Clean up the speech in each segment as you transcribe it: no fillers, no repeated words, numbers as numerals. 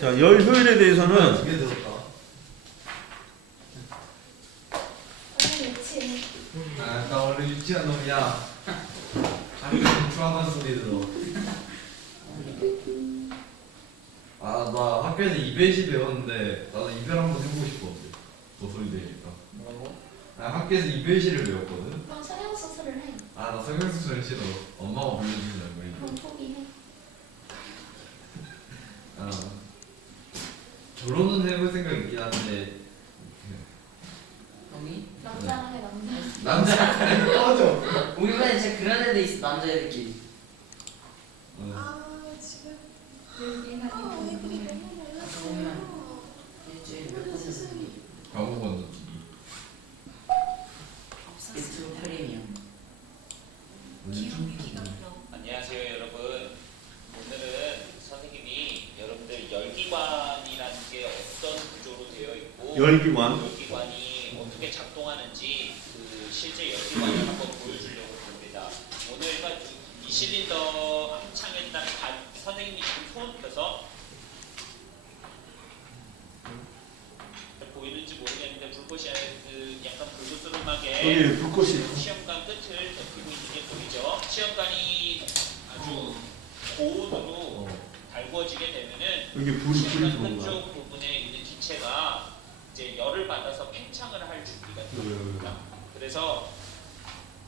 자, 열 효율에 대해서는 두개 들었다. 그치. 아, 나 원래 유치한 놈이야. 아니, 추악한 소리 들어. 아, 나 학교에서 이별시 배웠는데 나도 이별 한번 해보고 싶었어. 너 소리 들으니까. 뭐라고? 나 학교에서 이별시를 배웠거든. 그럼 성형수술을 해. 아, 나 성형수술 싫어. 엄마가 불러주는 거야. 그럼 포기해. 아, 결혼은 해볼 생각이긴 한데 형이? 남자랑 해, 남자. 남자 꺼져. 우리 반에 진짜 그런 애들 있어, 남자애들끼리. 지금 여기 하니 보면 일주일에 몇 번 쓰기. 과목 건너뛰기. 유튜브 프리미엄. 안녕하세요 여러분. 오늘은 선생님이 여러분들 열기관이라는 게 어떤 구조로 되어 있고 열기관. 열기관이 어떻게 작동하는지 그 실제 열기관을 한번 보여주려고 봅니다. 오늘 이 실린더 함창에 따른 선생님이 지금 손 펴서 보이는지 모르겠는데 불꽃이 그 약간 불그스름하게 여기 불꽃이 시험관 끝을 덮이고 있는 게 보이죠? 시험관이 아주 고온으로 달구어지게 되면은 여기 불이 시험관 들어온 거야. 끝쪽 부분에 있는 기체가 이제 열을 받아서 팽창을 할 준비가 됩니다. 그래서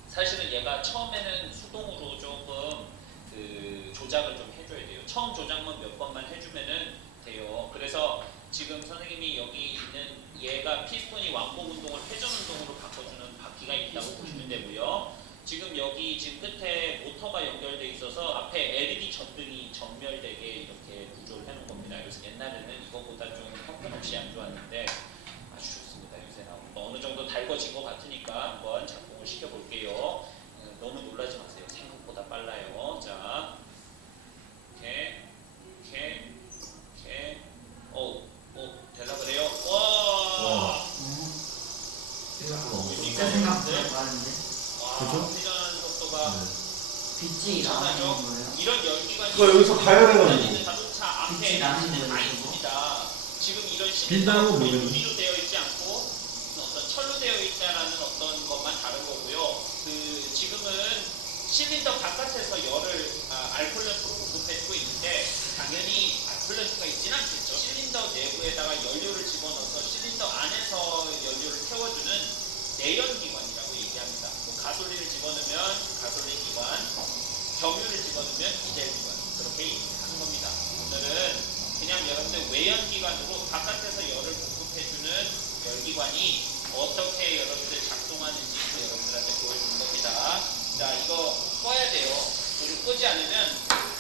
사실은 얘가 처음에는 수동으로 조금 그 조작을 좀 해줘야 돼요. 처음 조작만 몇 번만 해주면은 돼요. 그래서 지금 선생님이 여기 있는 얘가 피스톤이 왕복 운동을 회전 운동으로 바꿔주는 바퀴가 있다고 보시면 되고요. 지금 여기 지금 끝에 모터가 연결돼 있어서 앞에 LED 전등이 전멸되게 이렇게 구조를 해놓은 겁니다. 그래서 옛날에는 이거보다 좀 형편없이 안 좋았는데 아주 좋습니다. 요새는 어느 정도 달궈진 것 같으니까 한번 작동을 시켜볼게요. 너무 놀라지 마세요. 생각보다 빨라요. 자, 이렇게 대답을 해요. 와. 진짜 생각보다 많은데? 그죠? 회전 속도가 빛이 나는 엄청나죠? 거예요? 이런 열기관이 그거 여기서 가열해가지고. 있는 자동차 앞에 빛이 나는 있는 다 거예요, 있습니다. 지금 이런 빛나는 건 실린더가 뭐예요? 유리로 되어 있지 않고 어떤 철로 되어 있다라는 어떤 것만 다른 거고요. 그 지금은 실린더 바깥에서 열을 알콜렌트로 공급해주고 있는데 당연히 알콜렌트가 있지는 않겠죠. 실린더 내부에다가 연료를 집어넣어서 실린더 안에서 연료를 태워주는 내연기관이라고 얘기합니다. 뭐 가솔린을 집어넣으면 가솔린 기관, 경유를 집어넣으면 디젤 기관 그렇게 하는 겁니다. 오늘은 그냥 여러분들 외연기관으로 바깥에서 열을 공급해주는 열기관이 어떻게 여러분들 작동하는지 그 여러분들한테 보여주는 겁니다. 자, 이거 꺼야 돼요. 그리고 끄지 않으면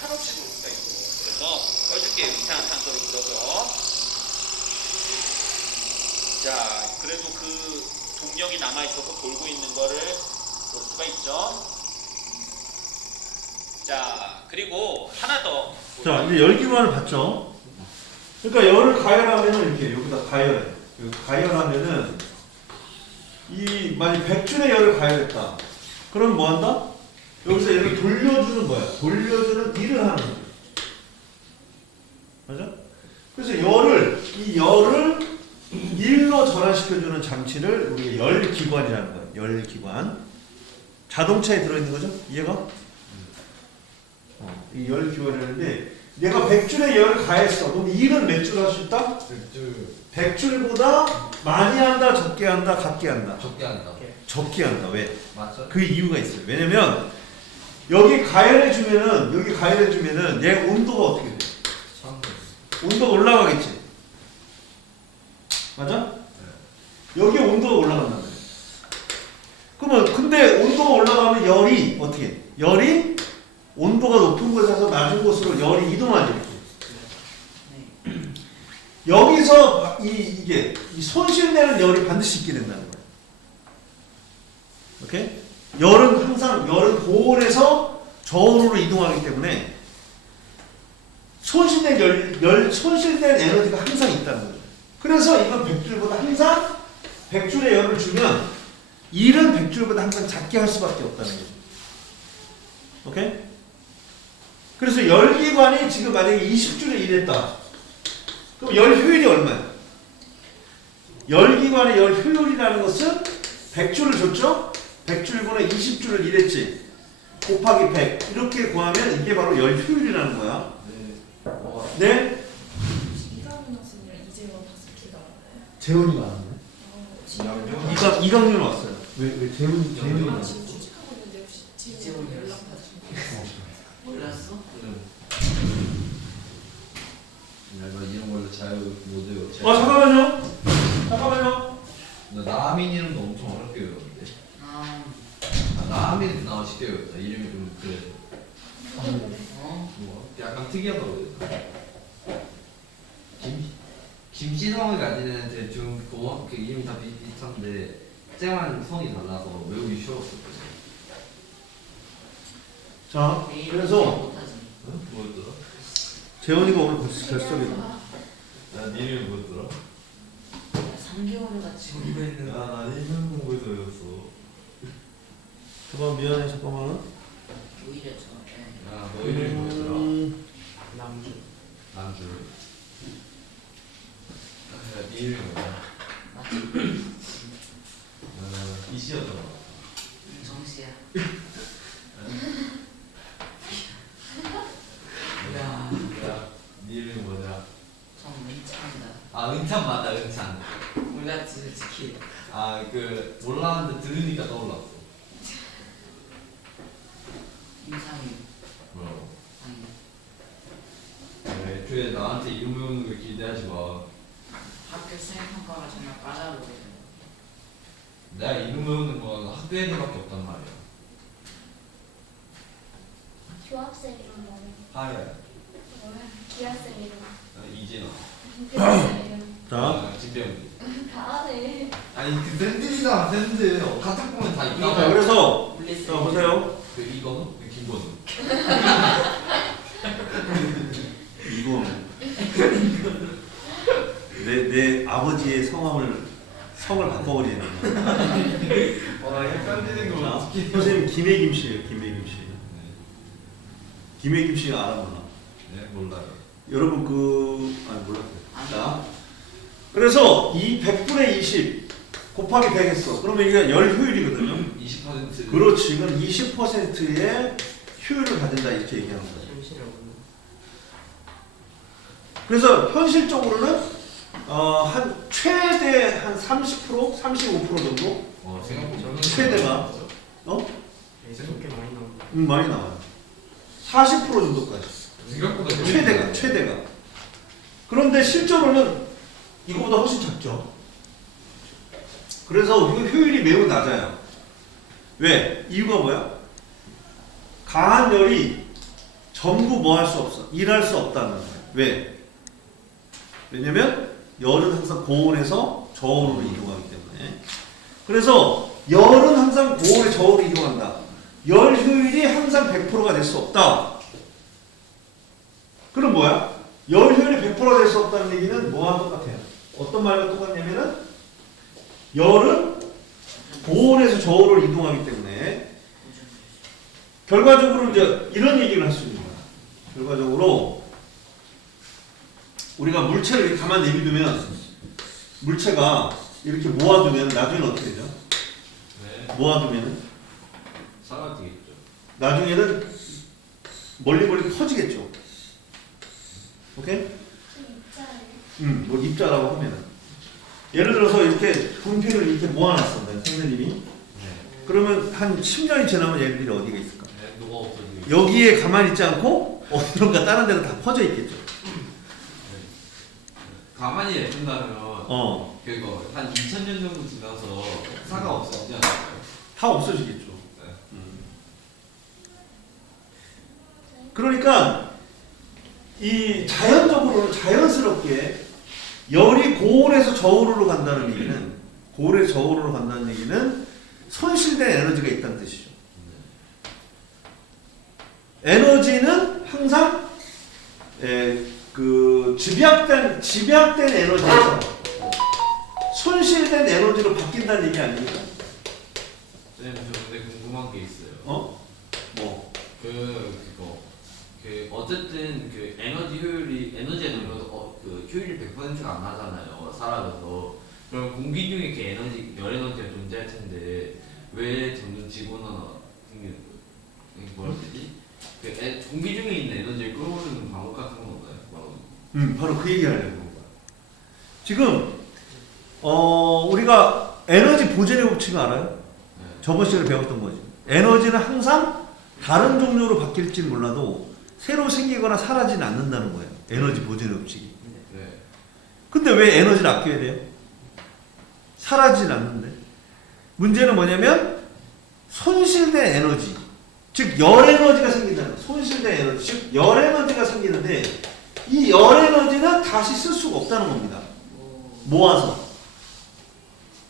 한없이 돌 수가 있고. 그래서 꺼줄게요. 이산화탄소를 불어서. 자, 그래도 그 동력이 남아있어서 돌고 있는 거를 볼 수가 있죠. 자, 그리고 하나 더. 자, 이제 열기관을 봤죠? 그러니까 열을 가열하면은 이렇게 여기다 가열해. 여기 가열하면은 이 만약 100줄의 열을 가열했다. 그럼 뭐 한다? 여기서 얘를 돌려주는 거야. 돌려주는 일을 하는 거야. 맞아? 그래서 이 열을 일로 전환시켜주는 장치를 우리가 열기관이라는 거야. 열기관. 자동차에 들어있는 거죠? 이해가? 이 열기관이라는데 내가 100줄의 열을 가했어. 그럼 일은 몇 줄 할 수 있다? 100줄보다 많이 한다, 적게 한다, 같게 한다. 적게 한다. 적게 한다. 왜? 맞죠? 그 이유가 있어요. 왜냐면 여기 가열해주면은 얘 온도가 어떻게 돼? 온도가 올라가겠지. 맞아? 여기 온도가 올라간단 말이야. 그러면 근데 온도가 올라가면 열이 어떻게 해? 열이 온도가 높은 곳에서 낮은 곳으로 열이 이동하지. 여기서 이게 손실되는 열이 반드시 있게 된다는 거예요. 오케이? 열은 고온에서 저온으로 이동하기 때문에 손실된 에너지가 항상 있다는 거죠. 그래서 이건 100줄보다 항상 100줄의 열을 주면 일은 100줄보다 항상 작게 할 수밖에 없다는 거죠. 오케이? 그래서 열기관이 지금 만약에 20줄에 일했다. 그럼 열 효율이 얼마야? 열기관의 열 효율이라는 것은 100주를 줬죠? 100줄분의 20줄을 일했지. 곱하기 100 이렇게 구하면 이게 바로 열 효율이라는 거야. 네. 네? 이강민 학생이랑 이재원 학생 둘다 알아요? 재훈이가 왔네. 양정. 이강윤 왔어요. 왜 재훈이 아 지금 취직하고 있는데 혹시 지금 연락 받으신 몰랐어? 나 이런 걸로 잘 못해요. 잠깐만요. 나 나민 이름도 엄청 어렵게 외웠는데. 아, 나민 나 쉽게 외웠다. 이름이 좀 그래. 어? 뭐 약간 특이하다고 해야 되나? 김시성을 가지는 대충 그 이름이 다 비슷한데 쨍한 성이 달라서 외우기 쉬웠어. 자, 내일은 그래서 못하지. 응? 뭐였더라? 재훈이가 오늘 결석이다. 나 이름이 뭐였더라? 3개월을 같이 공부했는데. 나 1년 공부해서 외웠어. 잠깐 미안해 잠깐만. 오히려 저. 예. 너 이름이 뭐였더라? 남주 남주. 네 이름이 뭐야? 맞지? 이씨였잖아. 정씨야. 야, 네 이름이 뭐냐? 전 은찬이다. 아 은찬 맞다 은찬. 몰랐지 솔직히. 아 그 몰랐는데 들으니까 떠올랐어. 임상희. 뭐라고? 아니. 애초에 나한테 이름 외우는 걸 기대하지 마. 학교 수행평가가 정말 까다로워. 내가 이름 외우는 건 학교 애들밖에 없단 말이야. 교합생 이름 뭐예요? 하야. 뭐야? 기하생 이름. 이진아. 교합생 이름. 자, 진병기. 다 아네. 아니 그 샌들이잖아 샌들. 카톡 보면 다 자 있다. 그래서 블리스. 자 보세요. 그 이건우? 그 김건우. 이거 내 아버지의 성을 바꿔버리는 거야. 와 헷갈리는 거 자, 어떻게? 선생님 김혜김 씨예요. 김혜김 씨. 김혜김 씨가 알아보나? 네 몰라요. 여러분 몰랐어요. 아니. 자, 그래서 이 100분의 20 곱하기 100 했어. 그러면 이게 열 효율이거든요. 20%. 그렇지. 이건 20%의 효율을 가진다 이렇게 얘기하는 거예요. 그래서 현실적으로는 한 최대 한 30%, 35% 정도 생각보다 최대가 꽤 많이 나온다. 많이 나와요. 40% 정도까지 생각보다 최대가. 그런데 실제로는 이거보다 훨씬 작죠. 그래서 이거 효율이 매우 낮아요. 왜? 이유가 뭐야? 강한 열이 전부 뭐 할 수 없어? 일할 수 없다는 거예요. 왜? 왜냐면 열은 항상 고온에서 저온으로 이동하기 때문에. 그래서 열은 항상 고온에 저온으로 이동한다. 열 효율이 항상 100%가 될 수 없다. 그럼 뭐야? 열 효율이 100%가 될 수 없다는 얘기는 뭐와 똑같아요? 어떤 말과 똑같냐면은 열은 고온에서 저온으로 이동하기 때문에 결과적으로 이제 이런 얘기를 할 수 있는 거야. 결과적으로 우리가 물체를 이렇게 가만 내비두면 물체가 이렇게 모아두면 나중에는 어떻게 되죠? 네. 모아두면은 사라지겠죠. 나중에는 멀리 퍼지겠죠. 오케이? 좀 입자예요. 뭐 입자라고 하면은 예를 들어서 이렇게 분필을 이렇게 모아놨어, 선생님이. 네. 그러면 한 10년이 지나면 얘들이 어디가 있을까? 네. 누가 없어지겠죠. 여기에 가만히 있지 않고 어디론가 다른 데로 다 퍼져 있겠죠. 가만히 냅둔다면 그거 한 2000년 정도 지나서 사가 없어지지 않을까요? 다 없어지겠죠. 네. 그러니까 이 자연스럽게 열이 고온에서 저온으로 간다는 얘기는 손실된 에너지가 있다는 뜻이죠. 에너지는 항상 그 집약된 에너지에서 손실된 에너지로 바뀐다는 얘기 아닙니까? 네, 저 근데 궁금한 게 있어요. 뭐? 그거 그 그 어쨌든 그 에너지에 넣어도 그 효율이 100%가 안 나잖아요. 사라져서. 그럼 공기 중에 그 열 에너지가 존재할 텐데 왜 점점 지구온난화가 생기는 거예요? 이게 뭐라 해야 되지? 공기 중에 있는 에너지를 끌어오르는 방법 같은 건 없나요? 바로 그 얘기 하려고 그런 거야. 지금 우리가 에너지 보존의 법칙을 알아요? 네. 저번 시간에 배웠던 거지. 에너지는 항상 다른 종류로 바뀔지 몰라도 새로 생기거나 사라지는 않는다는 거예요. 에너지 보존의 법칙이. 네. 근데 왜 에너지를 아껴야 돼요? 사라지진 않는데. 문제는 뭐냐면 손실된 에너지, 즉 열 에너지가 생긴다는 거예요. 손실된 에너지, 즉 열 에너지가 생기는데 이 열 에너지는 다시 쓸 수가 없다는 겁니다. 모아서.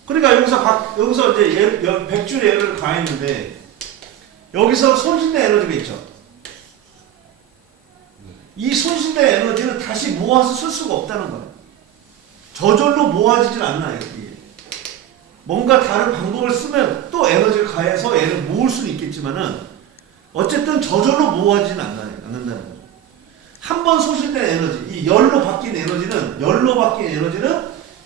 그러니까 여기서 이제 100줄의 열을 가했는데 여기서 손실된 에너지가 있죠. 이 손실된 에너지는 다시 모아서 쓸 수가 없다는 거예요. 저절로 모아지질 않나요, 이게. 뭔가 다른 방법을 쓰면 또 에너지를 가해서 얘를 모을 수는 있겠지만은 어쨌든 저절로 모아지진 않는다는 거죠. 한 번 소실된 에너지, 이 열로 바뀐 에너지는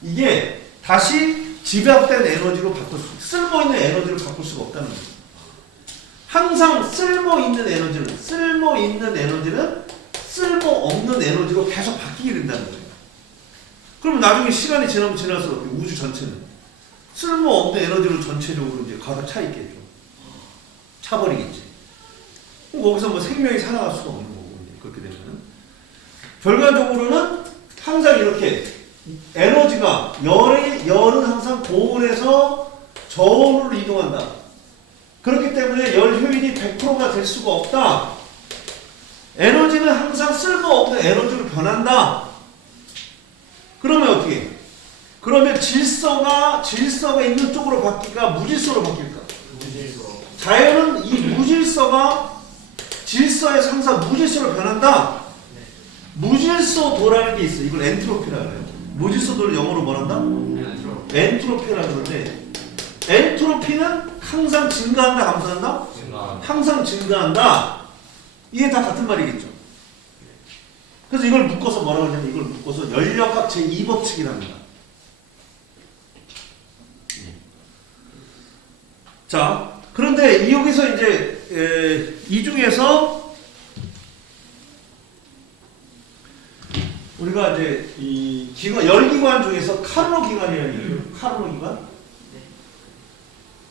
이게 다시 집약된 에너지로 쓸모있는 에너지로 바꿀 수가 없다는 거죠. 항상 쓸모있는 에너지는 쓸모없는 에너지로 계속 바뀌게 된다는 거예요. 그럼 나중에 시간이 지날수록 우주 전체는 쓸모없는 에너지로 전체적으로 이제 가득 차 있겠죠. 차버리겠지. 그럼 거기서 뭐 생명이 살아갈 수가 없는 거고, 이제 그렇게 되면은. 결과적으로는 항상 이렇게 에너지가 열은 항상 고온에서 저온으로 이동한다. 그렇기 때문에 열 효율이 100%가 될 수가 없다. 에너지는 항상 쓸모없는 에너지로 변한다. 그러면 어떻게 해요? 그러면 질서가 있는 쪽으로 바뀔까? 무질서로 바뀔까? 자연은 이 무질서가 질서에서 항상 무질서로 변한다. 무질서도라는 게 있어. 이걸 엔트로피라고 해요. 무질서도를 영어로 뭐란다? 엔트로피라고 그러는데 엔트로피는 항상 증가한다, 감소한다? 항상 증가한다. 이게 다 같은 말이겠죠. 그래서 이걸 묶어서 뭐라고 하냐면 이걸 묶어서 연력학 제2법칙이랍니다. 자, 그런데 여기서 이제 이 중에서 우리가 이제 이 열기관 중에서 카르노 기관이라는 게 있어요.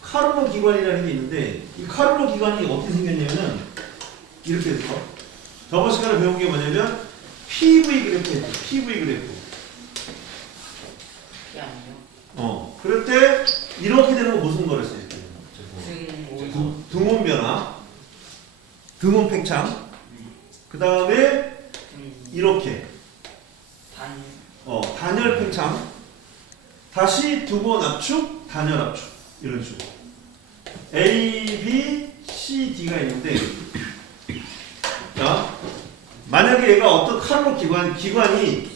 카르노 기관이라는 게 있는데 이 카르노 기관이 어떻게 생겼냐면은 이렇게 돼서 저번 시간에 배운 게 뭐냐면 PV 그래프예요. PV 그래프. 그게 아니에요. 그럴 때 이렇게 되는 거 무슨 거랬어요? 등온 변화, 등온 팽창. 그 다음에 이렇게 단열 팽창. 다시 등온 압축, 단열 압축 이런 식으로. A, B, C, D가 있는데, 자, 만약에 얘가 어떤 카르노 기관이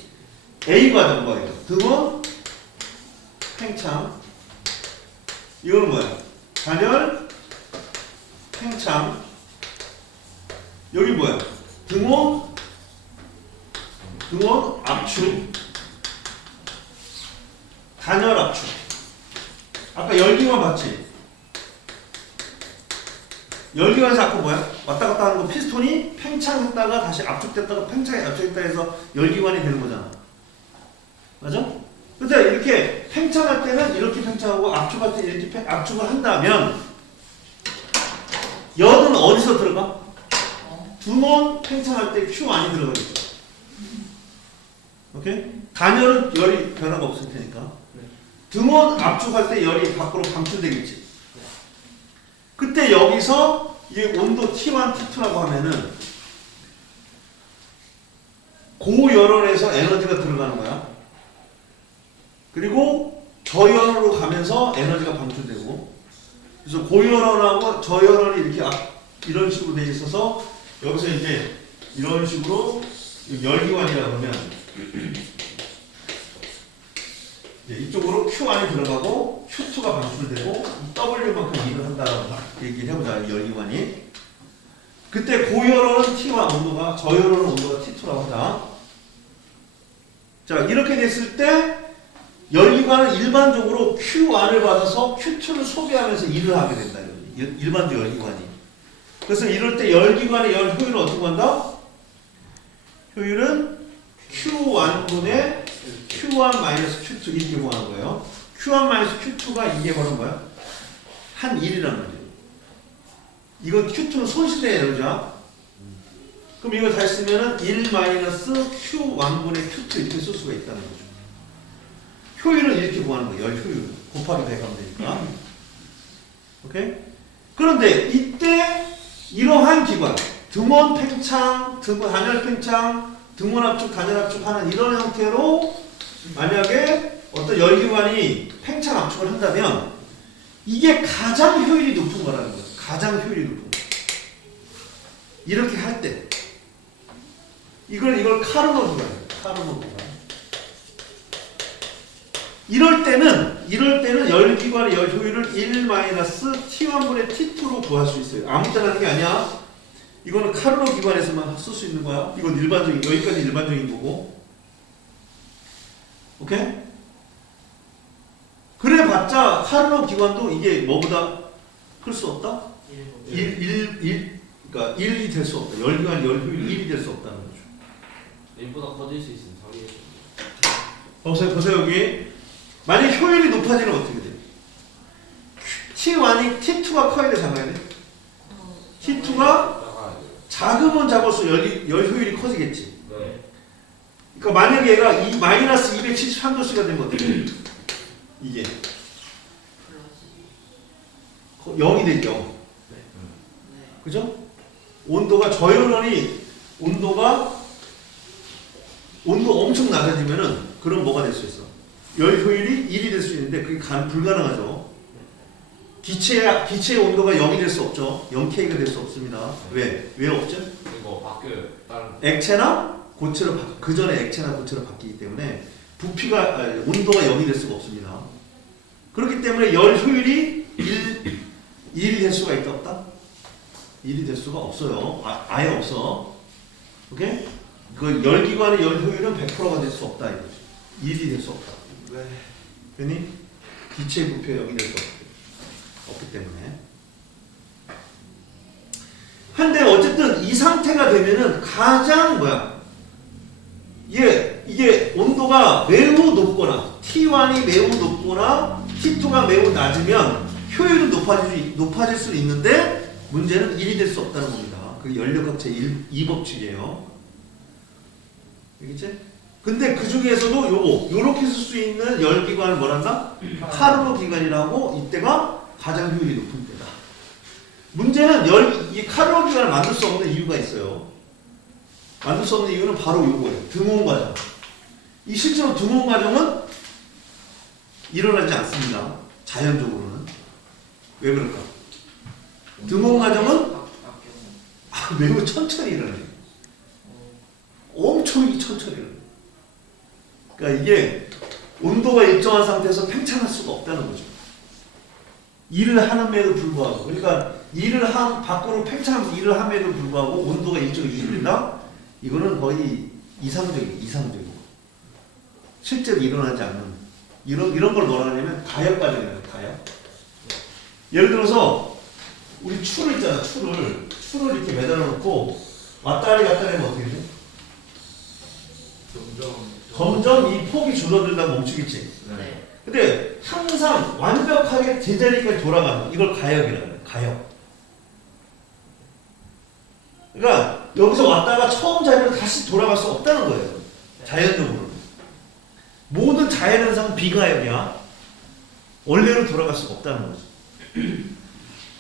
A 과정 거예요. 등온 팽창. 이거는 뭐야? 단열 팽창. 여기 뭐야? 등온 압축, 단열 압축. 아까 열기관 봤지? 열기관에서 아까 뭐야? 왔다 갔다 하는 거 피스톤이 팽창했다가 다시 압축됐다가 팽창이 압축했다 해서 열기관이 되는 거잖아. 맞아? 근데 이렇게 팽창할 때는 이렇게 팽창하고 압축할 때 이렇게 압축을 한다면 열은 어디서 들어가? 등온 팽창할 때 Q 안이 들어가겠죠. 오케이? 단열은 열이 변화가 없을 테니까. 등온 압축할 때 열이 밖으로 방출되겠지. 그때 여기서 이 온도 T1, T2라고 하면은 고열원에서 에너지가 들어가는 거야. 그리고 저열원으로 가면서 에너지가 방출되고, 그래서 고열원하고 저열원이 이렇게 이런 식으로 돼 있어서 여기서 이제 이런 식으로 열기관이라고 하면 이쪽으로 Q 안에 들어가고 Q2가 방출되고 W만큼 일을 한다라고 얘기를 해보자. 열기관이. 그때 고열원은 T1 온도가, 저열원은 온도가 T2라고 하자. 자, 이렇게 됐을 때 열기관은 일반적으로 Q1을 받아서 Q2를 소비하면서 일을 하게 된다. 일반적 열기관이. 그래서 이럴 때 열기관의 열 효율은 어떻게 한다? 효율은 Q1분의 Q1-Q2 이렇게 구하는 거예요. Q1-Q2가 이게 바로 뭐야? 한 1이란 말이에요. 이건 Q2는 손실의 에너지야. 그럼 이거 다시 쓰면은 1-Q1분의 Q2 이렇게 쓸 수가 있다는 거죠. 효율은 이렇게 구하는 거예요. 열 효율. 곱하기 100 하면 되니까. 오케이? 그런데 이때 이러한 기관, 등원 팽창, 단열 팽창, 등원 압축, 단열 압축 하는 이런 형태로 만약에 어떤 열기관이 팽창 압축을 한다면 이게 가장 효율이 높은 거라는 거예요. 가장 효율이 높은 거. 이렇게 할 때. 이걸 카르노 기관이에요. 카르노 기관. 이럴 때는 열기관의 열 효율을 1-T1분의 T2로 구할 수 있어요. 아무 때나 하는 게 아니야. 이거는 카르노 기관에서만 쓸 수 있는 거야. 이건 일반적인, 여기까지 일반적인 거고. 오케이? 그래봤자 카르노 기관도 이게 뭐보다 클 수 없다? 1이 될 수 없다. 열기관 열 효율 1이 될 수 없다는 거죠. 1보다 커질 수 있으면 4개겠죠. 보세요 여기. 만약 효율이 높아지면 어떻게 돼? T1이 T2가 커야 돼, 작아야 돼? T2가 작으면 작을수록 열 효율이 커지겠지. 네. 그러니까 만약에 얘가 이 마이너스 273도씨가 되면 어떻게 돼? 이게 0이 되죠. 그죠? 온도가 저열원이 온도가 엄청 낮아지면은 그럼 뭐가 될 수 있어? 열 효율이 1이 될 수 있는데 그게 불가능하죠. 기체의 온도가 0이 될 수 없죠. 0K가 될 수 없습니다. 왜? 왜 없죠? 이거 바뀌어요. 다른 액체나 고체로 그 전에 액체나 고체로 바뀌기 때문에 온도가 0이 될 수가 없습니다. 그렇기 때문에 열 효율이 1이 될 수가 있다 없다? 1이 될 수가 없어요. 아예 없어. 오케이? 그 열기관의 열 효율은 100%가 될 수 없다 이거지. 1이 될 수 없다. 왜? 괜히 기체의 부피가 0이 될 수 없기 때문에. 한데 어쨌든 이 상태가 되면은 가장 이게 온도가 매우 높거나 T1이 매우 높거나 T2가 매우 낮으면 효율은 높아질 수 있는데 문제는 1이 될 수 없다는 겁니다. 그게 연력학제 2법칙이에요. 알겠지? 근데 그 중에서도 요렇게 쓸 수 있는 열기관을 뭐란다? 카르노 기관이라고 이때가 가장 효율이 높은 때다. 문제는 이 카르노 기관을 만들 수 없는 이유가 있어요. 만들 수 없는 이유는 바로 요거예요. 등온 과정. 이 실제로 등온 과정은 일어나지 않습니다. 자연적으로는. 왜 그럴까? 등온 과정은 매우 천천히 일어나요. 엄청 천천히 일어나요. 그러니까 이게 온도가 일정한 상태에서 팽창할 수가 없다는 거죠. 일을 하는데도 불구하고, 그러니까 밖으로 팽창하면서 일을 함에도 불구하고 온도가 일정히 유지된다? 이거는 거의 이상적이고 실제로 일어나지 않는 이런 걸 뭐라 하냐면 가역 과정이에요. 가역. 예를 들어서 우리 추를 있잖아. 추를 이렇게 매달아 놓고 왔다리 갔다리 하면 어떻게 돼? 점점 이 폭이 줄어들다 멈추겠지. 네. 근데 항상 완벽하게 제자리까지 돌아가는 이걸 가역이라고 해요. 가역. 그러니까 여기서 왔다가 처음 자리로 다시 돌아갈 수 없다는 거예요. 자연적으로. 모든 자연현상은 비가역이야. 원래로 돌아갈 수가 없다는 거죠.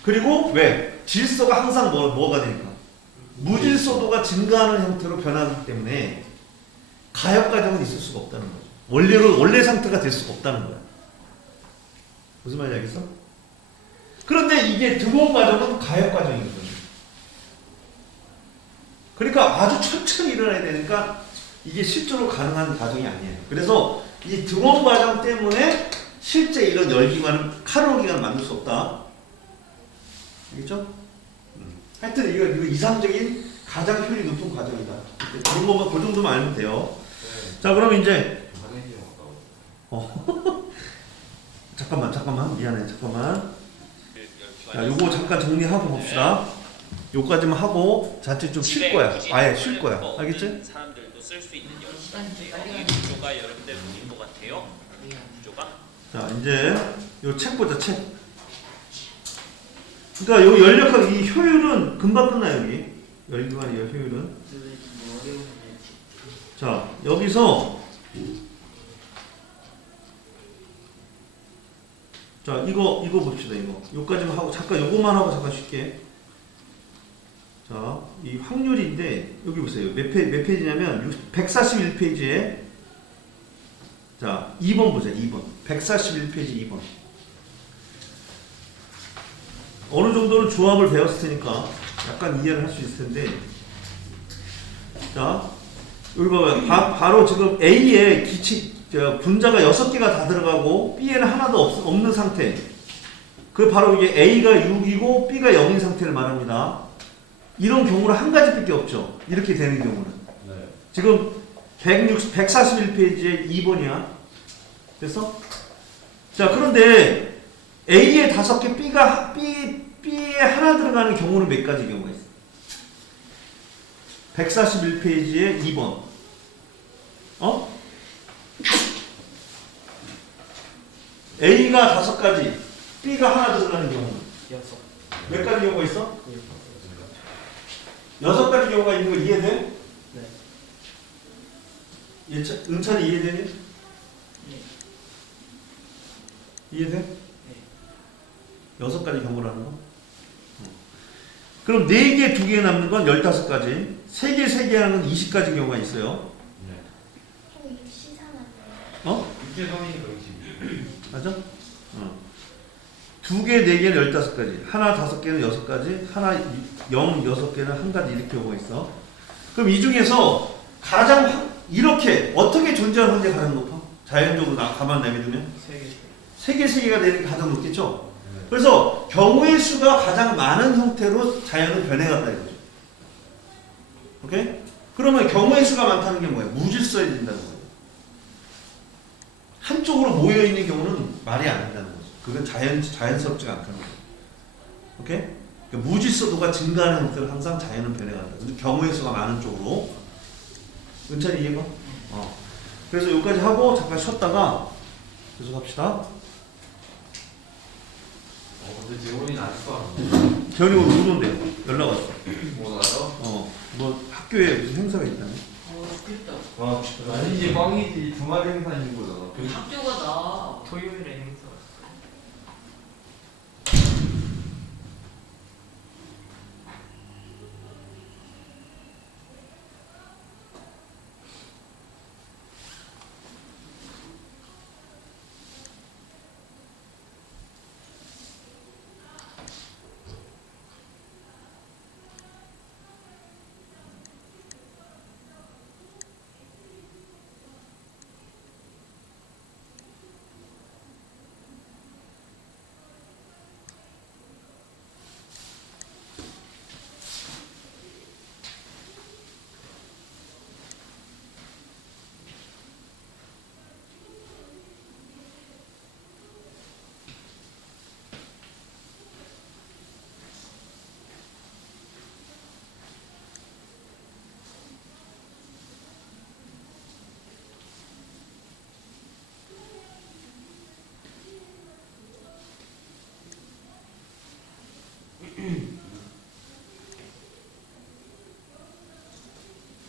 그리고 왜? 질소가 항상 뭐가 되니까? 무질소도가 증가하는 형태로 변하기 때문에 가역 과정은 있을 수가 없다는 거죠. 원래 상태가 될 수가 없다는 거야. 무슨 말인지 알겠어? 그런데 이게 등온 과정은 가역 과정이거든요. 그러니까 아주 천천히 일어나야 되니까 이게 실제로 가능한 과정이 아니에요. 그래서 이 등온 과정 때문에 실제 이런 열기관은 카르노 기관을 만들 수 없다. 알겠죠? 하여튼 이거 이상적인 가장 효율이 높은 과정이다. 그런 거만 그 정도만 알면 돼요. 네. 자, 그럼 이제 화장실 갔다고. 잠깐만 미안해 잠깐만. 자, 요거 잠깐 정리하고 봅시다. 요까지만 하고 자체 좀 쉴 거야. 아예 쉴 거야. 알겠지? 사람들도 쓸 수 있는 열 시간이 이 구조가 여러분들 보인 것 같아요. 구조가. 자, 이제 요 책 보자, 책. 그러니까 요 열역학 이 효율은 금방 끝나요, 여기. 열기관의 효율은. 자, 여기서 자, 이거 봅시다, 이거. 요까지만 하고 잠깐 요거만 하고 잠깐 쉴게. 자, 이 확률인데 여기 보세요. 몇 페이지냐면 141페이지에 자, 2번 보자. 2번. 141페이지 2번. 어느 정도는 조합을 배웠을 테니까 약간 이해를 할 수 있을 텐데. 자, 여기 봐봐요. 바로 지금 A에 분자가 6개가 다 들어가고 B에는 하나도 없는 상태. 그 바로 이게 A가 6이고 B가 0인 상태를 말합니다. 이런 경우는 한 가지밖에 없죠. 이렇게 되는 경우는. 네. 지금 141페이지에 2번이야. 됐어? 자, 그런데 A에 5개, B에 하나 들어가는 경우는 몇 가지 경우가 있어? 141페이지에 2번. A가 5가지, B가 하나 들어가는 경우는 몇 가지 경우가 있어? 6가지 경우가 있는 거 이해돼? 네. 은찬이 이해되니? 네. 이해돼? 네. 6가지 경우라는 거? 그럼 4개, 2개 남는 건 15가지. 3개, 3개 하는 건 20가지 경우가 있어요. 네. 이거 시상한데. 어? 6개 3이니까 60. 맞아? 2개, 4개는 15가지. 하나, 5개는 6가지. 하나, 0, 6개는 1가지. 이렇게 경우가 있어. 그럼 이 중에서 가장 이렇게 어떻게 존재하는 확률이 가장 높아? 자연적으로 가만 내비두면? 3개, 3개가 되는 게 가장 높겠죠? 그래서 경우의 수가 가장 많은 형태로 자연은 변해갔다 이거죠. 오케이? 그러면 경우의 수가 많다는 게 뭐예요? 무질서해야 된다는 거예요. 한쪽으로 모여있는 경우는 말이 안 된다는 거죠. 그건 자연스럽지가 않다는 거예요. 오케이? 그러니까 무질서도가 증가하는 형태로 항상 자연은 변해간다. 근데 경우의 수가 많은 쪽으로. 은찬이 이해가? 그래서 여기까지 하고 잠깐 쉬었다가 계속 합시다. 근데 재원이는 아직도 안 오네. 재현이 오늘 못 온대요. 연락 왔어. 못 와요? 뭐 학교에 무슨 행사가 있다네. 그랬다. 아니지 꽝이지 주말 행사 있는 거잖아. 학교가 나. 토요일에 행사.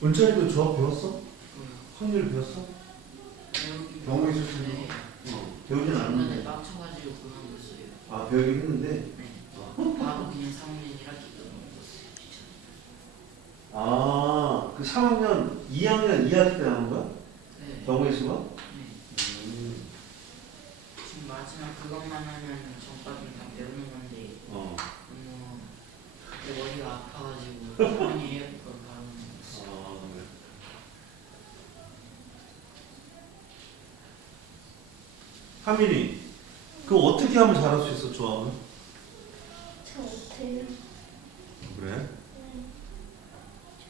은찬이도 조합 배웠어? 확률 배웠어? 경우의 수 네. 배우진 중간에 않는데. 빡쳐가지고 그만뒀어요. 아, 배우긴 했는데. 네. 바로 그냥 3학년 1학기 끝났어요. 귀찮아. 아, 그 3학년, 2학년 2학기 때 나온 거야? 네. 경우의 수가? 네. 지금 마지막 그것만 하면 전과는 다 배우는 건데 너무 내 머리가 아파가지고 사원이 해야 될 걸 바라는 거였어. 그래. 하민이, 그거 어떻게 하면 잘할 수 있어, 조합은? 저 못해요. 그래? 네.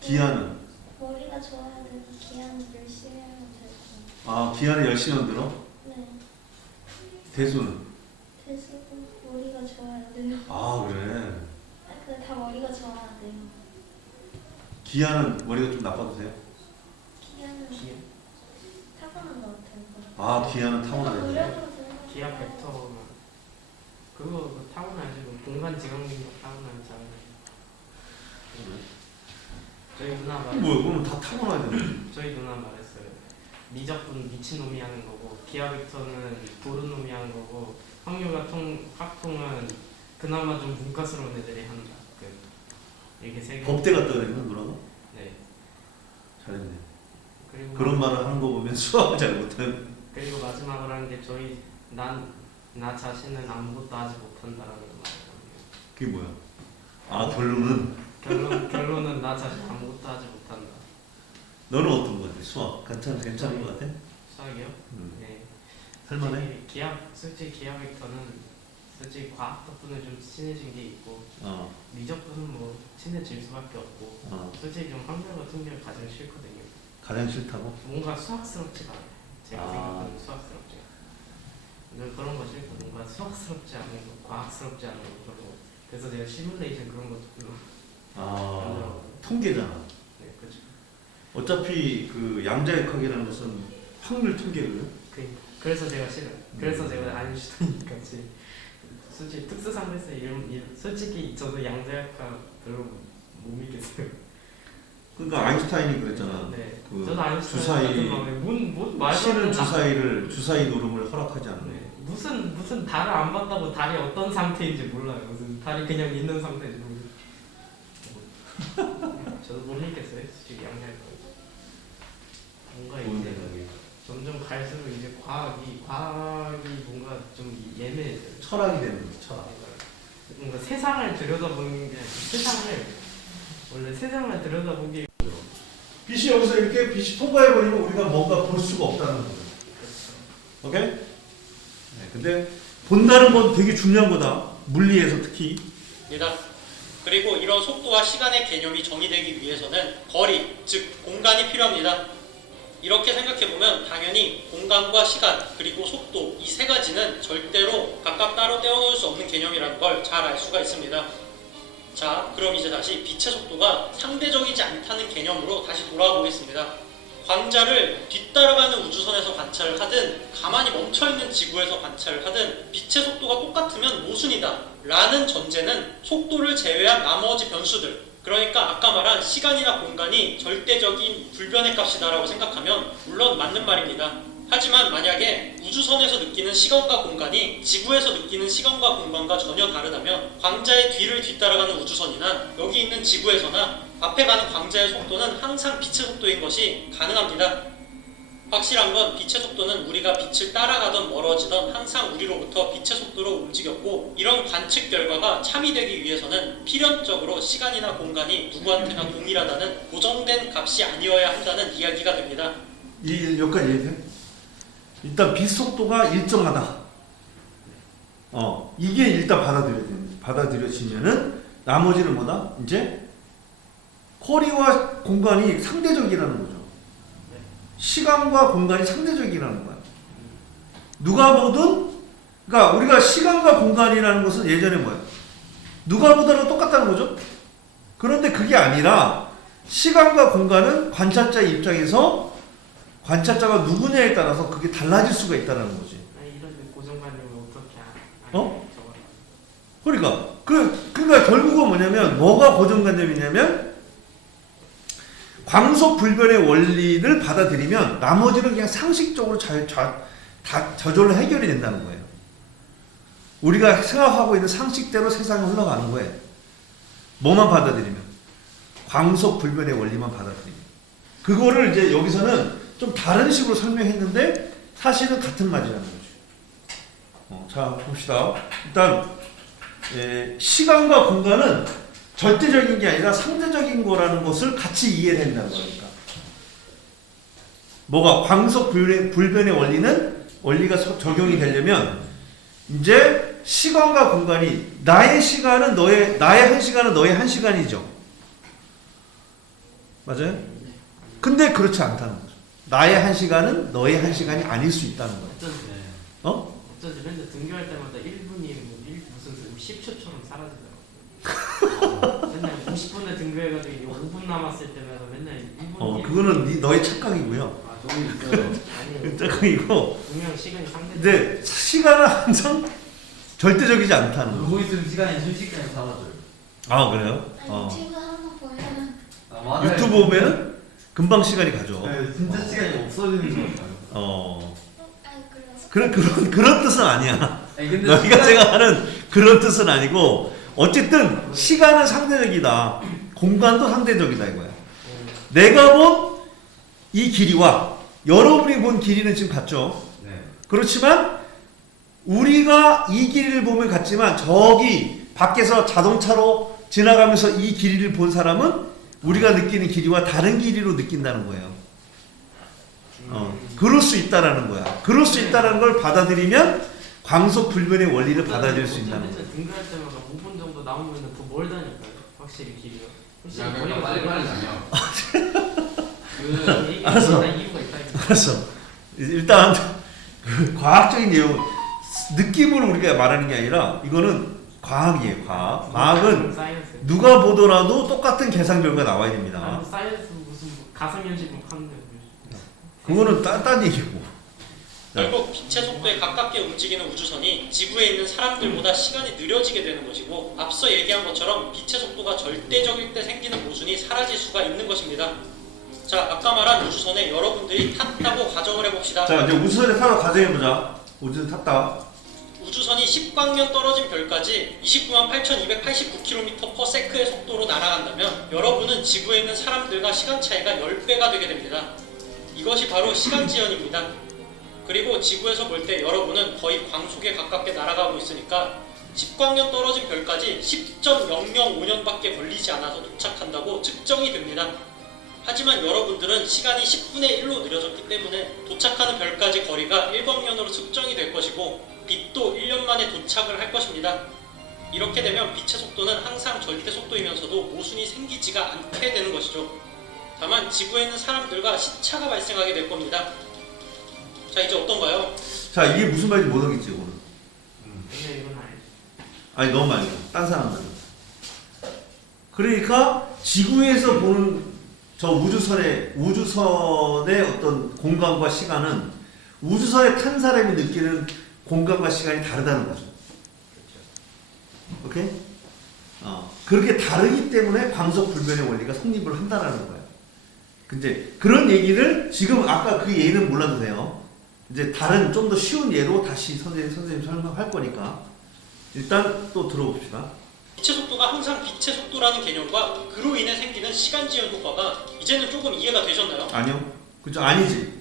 기한은? 머리가 좋아야 되고 기한 열심히 하면 되고. 아, 기한을 열심히 만들어? 네. 대수는? 대신 머리가 좋아야 돼요. 아, 그래. 아, 근데 다 머리가 좋아야 돼요. 기한은 머리가 좀 나빠도 돼요? 기한은 타고난 것 같아요. 아, 기한은 그거 타고나야 돼. 노력으로 되는 거 기아 같아요. 벡터 그거 타고나야지. 뭐 공간 지각 능력 타고나야지. 저희 누나 말 뭐야, 그러면 다 타고나야 되네. 저희 누나 말했어요. 미적분 미친놈이 하는 거고 기아 벡터는 도른 놈이 하는 거고 확통은 그나마 좀 문과스러운 애들이 한다. 이렇게 세 개. 법대 갔다 그랬나, 누나가? 네. 잘했네. 그리고 그런 말을 하는 거 보면 수학을 잘 못하는. 그리고 마지막으로 하는 게 저희 나 자신은 아무것도 하지 못한다라는 말이에요. 그게 뭐야? 아, 결론은 나 자신 아무것도 하지 못한다. 너는 어떤 거 같아? 수학 괜찮은 거 같아? 수학이요? 음. 네. 할만해? 솔직히 기하 벡터는 솔직히 과학 덕분에 좀 친해진 게 있고 어, 미적분은 뭐 친해질 수밖에 없고 솔직히 좀 한글 같은 게 가장 싫거든요. 가장 싫다고? 뭔가 수학스럽지가 않아요. 제가 아. 생각하는 수학스럽지 않아요. 그런 거 싫고 뭔가 수학스럽지 않은 거, 과학스럽지 않은 거 그런 거. 그래서 제가 시뮬레이션 그런 것도 별로 아, 통계잖아. 네, 그렇죠. 어차피 그 양자역학이라는 것은 확률 통계를. 그래서 제가 싫어요. 그래서 제가 아인슈타인이니까 솔직히 특수상대에서 솔직히 저도 양자역학 별로 못 믿겠어요. 그러니까 아인슈타인이 그랬잖아. 네. 그 저도 아인슈타인 주사위 같은 마음에 뭔 말도 안 신은 되는 주사위 노름을 허락하지 않는. 네. 무슨 달을 안 봤다고 달이 어떤 상태인지 몰라요. 무슨 달이 그냥 있는 상태인지 모르겠어요. 저도 못 믿겠어요. 솔직히 양자역학. 뭔가 이제 점점 갈수록 이제 과학이 뭔가 좀 예매해져요. 철학이 되는 거지, 철학. 뭔가 세상을 들여다보는 게 원래 세상을 들여다보기 빛이 여기서 이렇게 빛이 통과해버리면 우리가 뭔가 볼 수가 없다는 거예요. 오케이? 네, 근데 본다는 건 되게 중요한 거다. 물리에서 특히. 그리고 이런 속도와 시간의 개념이 정의되기 위해서는 거리, 즉 공간이 필요합니다. 이렇게 생각해보면 당연히 공간과 시간 그리고 속도 이 세 가지는 절대로 각각 따로 떼어놓을 수 없는 개념이라는 걸 잘 알 수가 있습니다. 자, 그럼 이제 다시 빛의 속도가 상대적이지 않다는 개념으로 다시 돌아와 보겠습니다. 광자를 뒤따라가는 우주선에서 관찰을 하든 가만히 멈춰있는 지구에서 관찰을 하든 빛의 속도가 똑같으면 모순이다 라는 전제는 속도를 제외한 나머지 변수들, 그러니까 아까 말한 시간이나 공간이 절대적인 불변의 값이다 라고 생각하면 물론 맞는 말입니다. 하지만 만약에 우주선에서 느끼는 시간과 공간이 지구에서 느끼는 시간과 공간과 전혀 다르다면 광자의 뒤를 뒤따라가는 우주선이나 여기 있는 지구에서나 앞에 가는 광자의 속도는 항상 빛의 속도인 것이 가능합니다. 확실한 건 빛의 속도는 우리가 빛을 따라가던 멀어지던 항상 우리로부터 빛의 속도로 움직였고, 이런 관측 결과가 참이 되기 위해서는 필연적으로 시간이나 공간이 누구한테나 동일하다는 고정된 값이 아니어야 한다는 이야기가 됩니다. 여기까지 이해돼? 일단 빛 속도가 일정하다. 이게 일단 받아들여지면은 나머지는 뭐다? 이제 거리와 공간이 상대적이라는 거죠. 시간과 공간이 상대적이라는 거야. 누가 보든, 그러니까 우리가 시간과 공간이라는 것은 예전에 뭐야? 누가 보더라도 똑같다는 거죠. 그런데 그게 아니라 시간과 공간은 관찰자의 입장에서 관찰자가 누구냐에 따라서 그게 달라질 수가 있다는 거지. 이런 고정관념을 어떻게 그러니까 그러니까 결국은 뭐냐면 뭐가 고정관념이냐면 광속 불변의 원리를 받아들이면 나머지는 그냥 상식적으로 다 저절로 해결이 된다는 거예요. 우리가 생각하고 있는 상식대로 세상이 흘러가는 거예요. 뭐만 받아들이면 광속 불변의 원리만 받아들이면. 그거를 이제 여기서는 좀 다른 식으로 설명했는데 사실은 같은 말이라는 거죠. 자, 봅시다. 일단 시간과 공간은 절대적인 게 아니라 상대적인 거라는 것을 같이 이해를 한다는 거니까. 뭐가 광속 불변의 원리가 적용이 되려면 이제 시간과 공간이 나의 시간은 나의 한 시간은 너의 한 시간이죠. 맞아요? 근데 그렇지 않다는 거죠. 나의 한 시간은 너의 한 시간이 아닐 수 있다는 거예요. 어쩐지 어? 어쩐지 맨날 등교할 때마다 1분이 무슨 10초처럼 사라지더라고요. 맨날 50분에 등교해가지고 이제 5분 남았을 때마다 맨날 1분. 그거는 너의 착각이고요. 아 저기 있어요. 아니요. 착각이고. 분명 시간이 상대. 근데 시간은 항상 절대적이지 않다는 거. 놀고 있으면 시간이 순식간에 사라져요. 아 그래요? 아니 유튜브 한번 보면 아, 맞아요. 유튜브 보면은 금방 시간이 가죠. 네, 진짜 시간이 없어지는 것 같아요. 아니 그래서 그런 뜻은 아니야. 아니, 근데 너희가 생각하는 그런 뜻은 아니고 어쨌든 시간은 상대적이다. 공간도 상대적이다 이거야. 내가 본 이 길이와 여러분이 본 길이는 지금 같죠. 네. 그렇지만 우리가 이 길이를 보면 같지만 저기 밖에서 자동차로 지나가면서 이 길이를 본 사람은 우리가 느끼는 길이와 다른 길이로 느낀다는 거예요. 그럴 수 있다라는 거야. 그럴 수 있다라는 걸 받아들이면 광속 불변의 원리를 받아들일 수 있다는 거야. 맨날 등교할 때마다 5분 정도 나오면 더 멀다니까요. 확실히 길이가. 야 그러니까 빨리빨리 다녀. 알았어. 이유가 있다. 알았어. 일단 그 과학적인 내용, 느낌으로 우리가 말하는 게 아니라 이거는 과학이에요. 과학은 사이언스. 누가 보더라도 똑같은 계산 결과 나와야 됩니다. 사이언스 무슨 가상현실 뭐 하는데. 그거는 딴 얘기고. 결국 빛의 속도에 가깝게 움직이는 우주선이 지구에 있는 사람들보다 시간이 느려지게 되는 것이고, 앞서 얘기한 것처럼 빛의 속도가 절대적일 때 생기는 모순이 사라질 수가 있는 것입니다. 자, 아까 말한 우주선에 여러분들이 탔다고 가정을 해봅시다. 자, 이제 우주선에 타러 가정해보자. 우주선 탔다. 우주선이 10광년 떨어진 별까지 29만 8,289km/s의 속도로 날아간다면 여러분은 지구에 있는 사람들과 시간 차이가 10배가 되게 됩니다. 이것이 바로 시간지연입니다. 그리고 지구에서 볼 때 여러분은 거의 광속에 가깝게 날아가고 있으니까 10광년 떨어진 별까지 10.005년밖에 걸리지 않아서 도착한다고 측정이 됩니다. 하지만 여러분들은 시간이 10분의 1로 느려졌기 때문에 도착하는 별까지 거리가 1광년으로 측정이 될 것이고, 빛도 1년 만에 도착을 할 것입니다. 이렇게 되면 빛의 속도는 항상 절대 속도이면서도 모순이 생기지가 않게 되는 것이죠. 다만 지구에 있는 사람들과 시차가 발생하게 될 겁니다. 자, 이제 어떤가요? 자, 이게 무슨 말인지 못 알겠지, 오늘. 근데 이건 알지. 아니, 너무 말고. 딴 사람들은. 그러니까 지구에서 보는 저 우주선의 어떤 공간과 시간은 우주선에 탄 사람이 느끼는 공간과 시간이 다르다는 거죠. 오케이? 그렇게 다르기 때문에 광속 불변의 원리가 성립을 한다라는 거예요. 근데 그런 얘기를 지금 아까 그 예는 몰라도 돼요. 이제 다른 좀 더 쉬운 예로 다시 선생님 설명할 거니까 일단 또 들어봅시다. 빛의 속도가 항상 빛의 속도라는 개념과 그로 인해 생기는 시간지연 효과가 이제는 조금 이해가 되셨나요? 아니요. 그죠? 아니지.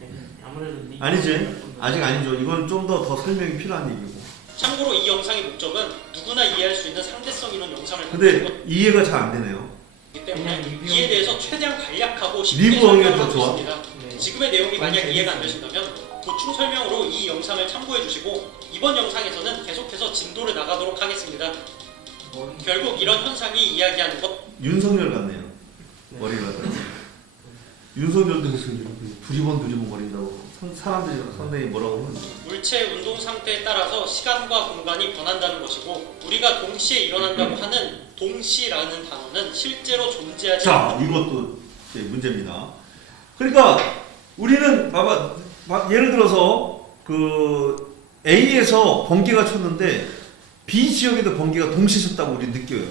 아무래도 아니지. 아직 아니죠. 이건 좀 더 설명이 필요한 얘기고. 참고로 이 영상의 목적은 누구나 이해할 수 있는 상대성 이론 영상을 근데 이해가 잘 안 되네요. 거기 때문에 이에 대해서 최대한 간략하고 쉽게 리뷰하기가 설명을 더 하고 좋아. 있습니다. 네. 지금의 내용이 만약 이해가 안 되신다면 보충 설명으로 이 영상을 참고해 주시고 이번 영상에서는 계속해서 진도를 나가도록 하겠습니다. 결국 이런 현상이 이야기하는 것 윤석열 같네요. 머리가. 윤석열도 계속 두리번 거린다고 사람들이 상당히 뭐라고 하는데. 물체의 운동 상태에 따라서 시간과 공간이 변한다는 것이고, 우리가 동시에 일어난다고 하는 동시라는 단어는 실제로 존재하지 자, 이것도 이제 문제입니다. 그러니까 우리는 예를 들어서 그 A에서 번개가 쳤는데 B 지역에도 번개가 동시에 쳤다고 우리 느껴요.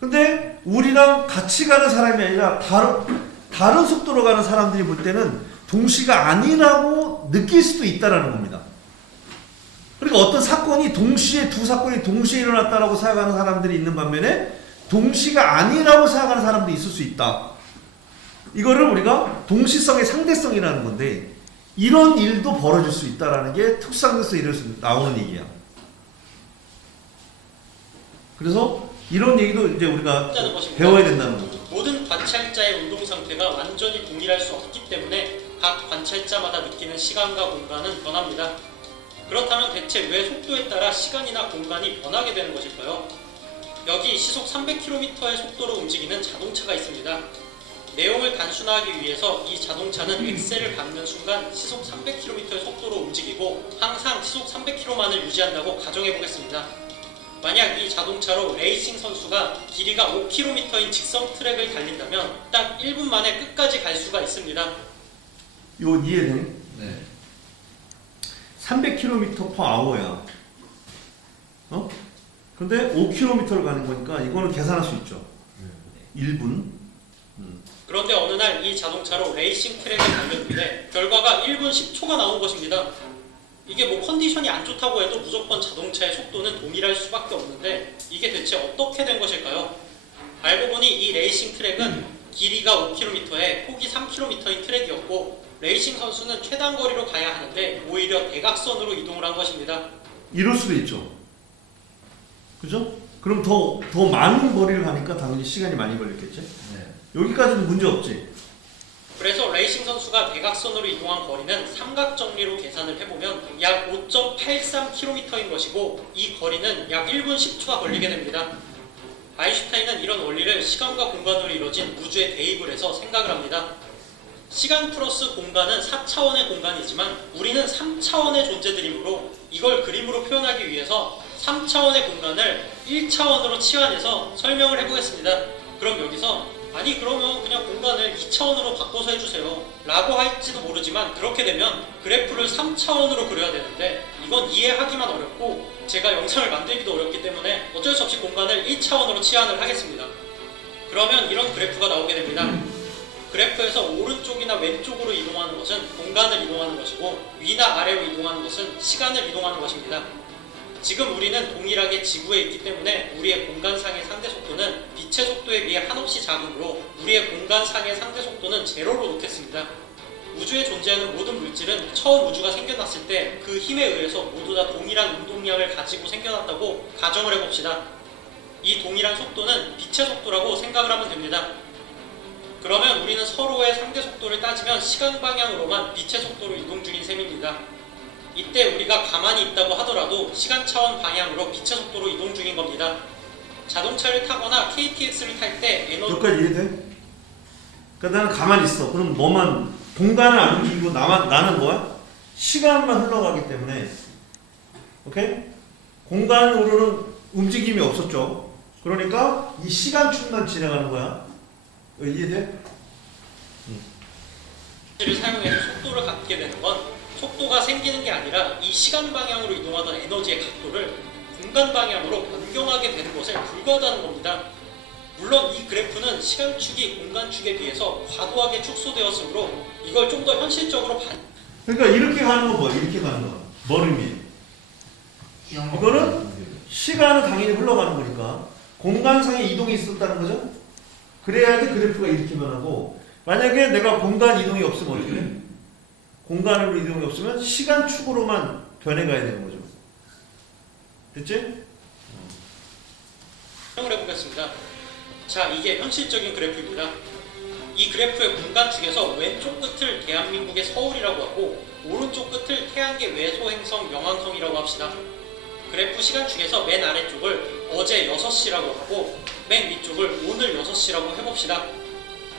근데 우리랑 같이 가는 사람이 아니라 다른 속도로 가는 사람들이 볼 때는 동시가 아니라고 느낄 수도 있다라는 겁니다. 그러니까 어떤 사건이 두 사건이 동시에 일어났다라고 생각하는 사람들이 있는 반면에 동시가 아니라고 생각하는 사람도 있을 수 있다. 이거를 우리가 동시성의 상대성이라는 건데, 이런 일도 벌어질 수 있다라는 게 특수상대성 이래서 나오는 얘기야. 그래서 이런 얘기도 이제 우리가 배워야 된다는 거죠. 모든 관찰자의 운동 상태가 완전히 동일할 수 없기 때문에 각 관찰자마다 느끼는 시간과 공간은 변합니다. 그렇다면 대체 왜 속도에 따라 시간이나 공간이 변하게 되는 것일까요? 여기 시속 300km의 속도로 움직이는 자동차가 있습니다. 내용을 단순화하기 위해서 이 자동차는 엑셀을 밟는 순간 시속 300km의 속도로 움직이고 항상 시속 300km만을 유지한다고 가정해 보겠습니다. 만약 이 자동차로 레이싱 선수가 길이가 5km인 직선 트랙을 달린다면 딱 1분 만에 끝까지 갈 수가 있습니다. 이거 이해돼? 네. 300km/h야. 어? 근데 5km를 가는 거니까 이거는 계산할 수 있죠. 1분. 그런데 어느 날 이 자동차로 레이싱 트랙을 달렸는데 결과가 1분 10초가 나온 것입니다. 이게 뭐 컨디션이 안 좋다고 해도 무조건 자동차의 속도는 동일할 수밖에 없는데 이게 대체 어떻게 된 것일까요? 알고 보니 이 레이싱 트랙은 길이가 5km에 폭이 3km인 트랙이었고 레이싱 선수는 최단 거리로 가야 하는데 오히려 대각선으로 이동을 한 것입니다. 이럴 수도 있죠. 그죠? 그럼 더 많은 거리를 가니까 당연히 시간이 많이 걸렸겠지? 네. 여기까지는 문제 없지. 그래서 레이싱 선수가 대각선으로 이동한 거리는 삼각 정리로 계산을 해보면 약 5.83km인 것이고 이 거리는 약 1분 10초가 걸리게 됩니다. 아인슈타인은 이런 원리를 시간과 공간으로 이루어진 우주에 대입을 해서 생각을 합니다. 시간 플러스 공간은 4차원의 공간이지만 우리는 3차원의 존재들이므로 이걸 그림으로 표현하기 위해서 3차원의 공간을 1차원으로 치환해서 설명을 해보겠습니다. 그럼 여기서 아니 그러면 그냥 공간을 2차원으로 바꿔서 해주세요 라고 할지도 모르지만 그렇게 되면 그래프를 3차원으로 그려야 되는데 이건 이해하기만 어렵고 제가 영상을 만들기도 어렵기 때문에 어쩔 수 없이 공간을 1차원으로 치환을 하겠습니다. 그러면 이런 그래프가 나오게 됩니다. 그래프에서 오른쪽이나 왼쪽으로 이동하는 것은 공간을 이동하는 것이고 위나 아래로 이동하는 것은 시간을 이동하는 것입니다. 지금 우리는 동일하게 지구에 있기 때문에 우리의 공간상의 상대 속도는 빛의 속도에 비해 한없이 작으므로 우리의 공간상의 상대 속도는 제로로 놓겠습니다. 우주에 존재하는 모든 물질은 처음 우주가 생겨났을 때 그 힘에 의해서 모두 다 동일한 운동량을 가지고 생겨났다고 가정을 해봅시다. 이 동일한 속도는 빛의 속도라고 생각을 하면 됩니다. 그러면 우리는 서로의 상대 속도를 따지면 시간 방향으로만 빛의 속도로 이동 중인 셈입니다. 이때 우리가 가만히 있다고 하더라도 시간 차원 방향으로 빛의 속도로 이동 중인 겁니다. 자동차를 타거나 KTX를 탈 때 에너지 여기까지 이해돼? 그러니까 나는 가만히 있어. 그럼 뭐만 공간을 안 움직이고 나는 뭐야? 시간만 흘러가기 때문에 오케이? 공간으로는 움직임이 없었죠. 그러니까 이 시간축만 진행하는 거야. 이해돼? 를 사용해서 속도를 갖게 되는 건 속도가 생기는 게 아니라 이 시간 방향으로 이동하던 에너지의 각도를 공간 방향으로 변경하게 되는 것에 불과하다는 겁니다. 물론 이 그래프는 시간축이 공간축에 비해서 과도하게 축소되었으므로 이걸 좀 더 현실적으로 그러니까 이렇게 가는 건 뭐야? 이렇게 가는 거야. 뭘 의미해? 이거는 시간은 당연히 흘러가는 거니까 공간상의 이동이 있었다는 거죠? 그래야지 그래프가 이렇게 변하고 만약에 내가 공간 이동이 없으면 어떻게 돼? 공간으로 이동이 없으면 시간축으로만 변해가야 되는 거죠. 됐지? 설명을 해보겠습니다. 자, 이게 현실적인 그래프입니다. 이 그래프의 공간축에서 왼쪽 끝을 대한민국의 서울이라고 하고 오른쪽 끝을 태양계 외소 행성 명왕성이라고 합시다. 그래프 시간축에서 맨 아래쪽을 어제 6시라고 하고 맨 위쪽을 오늘 6시라고 해봅시다.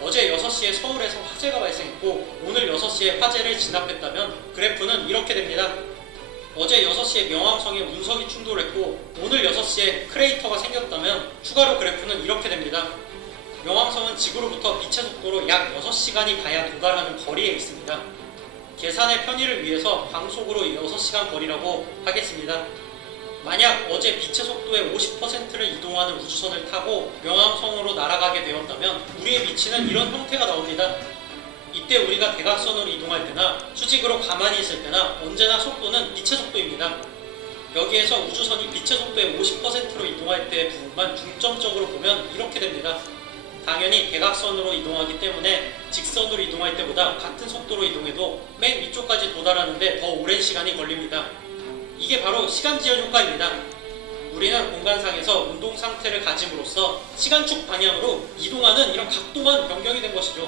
어제 6시에 서울에서 화재가 발생했고 오늘 6시에 화재를 진압했다면 그래프는 이렇게 됩니다. 어제 6시에 명왕성에 운석이 충돌했고 오늘 6시에 크레이터가 생겼다면 추가로 그래프는 이렇게 됩니다. 명왕성은 지구로부터 빛의 속도로 약 6시간이 가야 도달하는 거리에 있습니다. 계산의 편의를 위해서 방속으로 6시간 거리라고 하겠습니다. 만약 어제 빛의 속도의 50%를 이동하는 우주선을 타고 명왕성으로 날아가게 되었다면 우리의 위치는 이런 형태가 나옵니다. 이때 우리가 대각선으로 이동할 때나 수직으로 가만히 있을 때나 언제나 속도는 빛의 속도입니다. 여기에서 우주선이 빛의 속도의 50%로 이동할 때의 부분만 중점적으로 보면 이렇게 됩니다. 당연히 대각선으로 이동하기 때문에 직선으로 이동할 때보다 같은 속도로 이동해도 맨 위쪽까지 도달하는데 더 오랜 시간이 걸립니다. 이게 바로 시간지연 효과입니다. 우리는 공간상에서 운동 상태를 가짐으로써 시간축 방향으로 이동하는 이런 각도만 변경이 된 것이죠.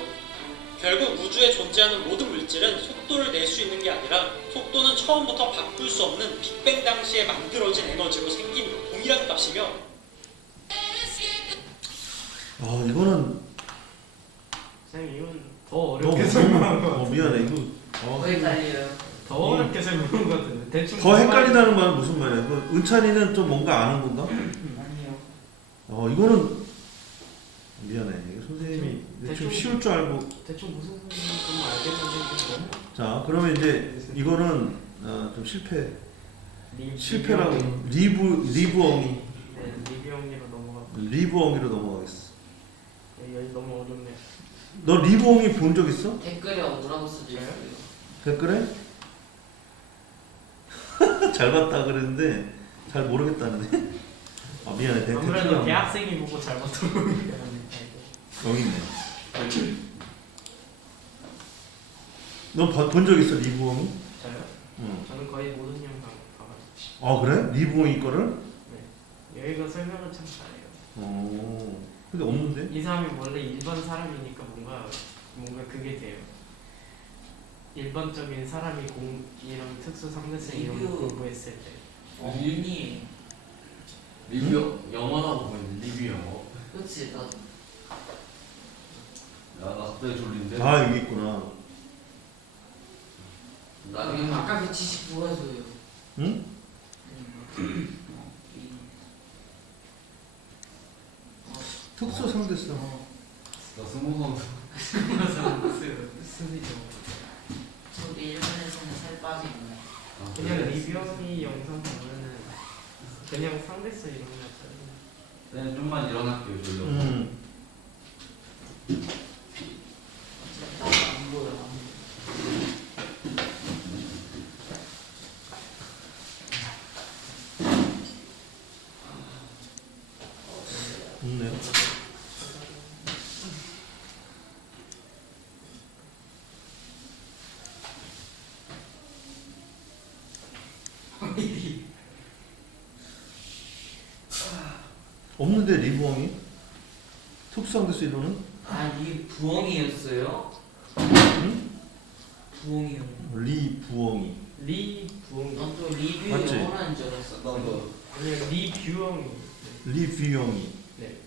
결국 우주에 존재하는 모든 물질은 속도를 낼 수 있는 게 아니라 속도는 처음부터 바꿀 수 없는 빅뱅 당시에 만들어진 에너지로 생긴 동일한 값이며 아 이거는 쌤 이건 더 어렵게 설명한 거 같은데. 미안해 이거 더 헷갈려요. 더 어렵게 설명한 거 같은데. 대충 더 헷갈리다는 말은 무슨 말이야? 그 은찬이는 좀 뭔가 아는 건가? 아니요. 이거는 미안해. 이거 선생님이 좀 쉬울 줄 알고. 대충 무슨 소리인지 좀 알겠는데. 자, 그러면 이제 이거는 좀 실패라고 리브엉이 네, 리뷰엉이로 넘어가. 리브엉이로 넘어가겠어. 여기 너무 어렵네. 너 리브엉이 본 적 있어? 댓글에 뭐라고 써져 있어요? 댓글에? 잘 봤다 그랬는데 잘 모르겠다는데. 아 미안해. 아무래도 대학생이 보고 잘 봤던 거니까. 여기 있네. 너 본 적 있어 리브엉이? 저요? 응. 저는 거의 모든 영상 봐가지고. 아 그래? 리브엉이 거를? 여기가 설명을 참 잘해요. 근데 없는데? 이 사람이 원래 일반 사람이니까 뭔가 그게 돼요. 일반적인 사람이 이런 특수 상대성 이런 거 공부했을 때. 언니. 리뷰 영어라고 보이는데 리뷰 영어. 그치 나. 야, 나 갑자기 졸린데. 아 여기 있구나. 나중에 아까 그 지식 보여줘요. 응? 특수 상대성. 나 스무선. 쓰시죠. 저도 일본에서는 살 빠지고. 그냥 리뷰이 영상 보면은 그냥 상대성 이런 거 있잖아요. 네, 좀만 일어날게요, 졸려. 안 보여. 안 보여. 없네요. 없는데 리브엉이? 특수상대수 이론은? 아니 부엉이였어요? 응? 부엉이요. 리부엉이. 리부엉이. 난또 리뷰 맞지? 영어라는 줄 알았어. 나도. 아니요 리뷰엉이. 리뷰엉이. 네.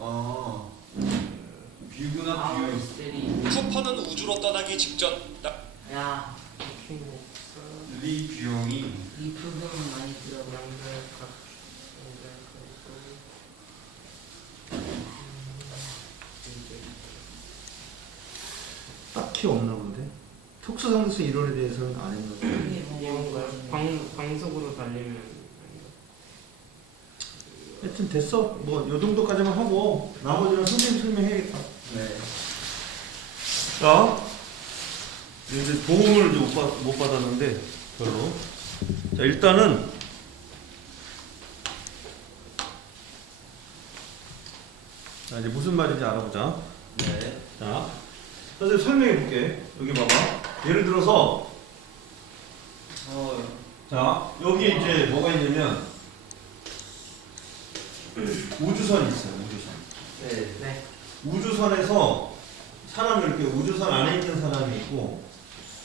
아. 뷰구나, 뷰. 아우스테리. 쿠퍼는 우주로 떠나기 직전 야, 리뷰영이. 이 부분은 많이 들어봐. 딱히 없나 본데. 특수상대수 이론에 대해서는 안 했나 본데. 이건가요? 광속으로 달리면 하여튼 됐어. 뭐 요 정도까지만 하고 나머지는 선생님 설명해야겠다. 네. 자, 이제 도움을 이제 못 받았는데 별로. 자, 일단은 자, 이제 무슨 말인지 알아보자. 네. 자, 선생님 설명해 볼게. 여기 봐봐. 예를 들어서 자, 여기 이제 뭐가 있냐면 우주선이 있어요. 우주선. 네. 네. 우주선에서 사람이 이렇게 우주선 안에 있는 사람이 있고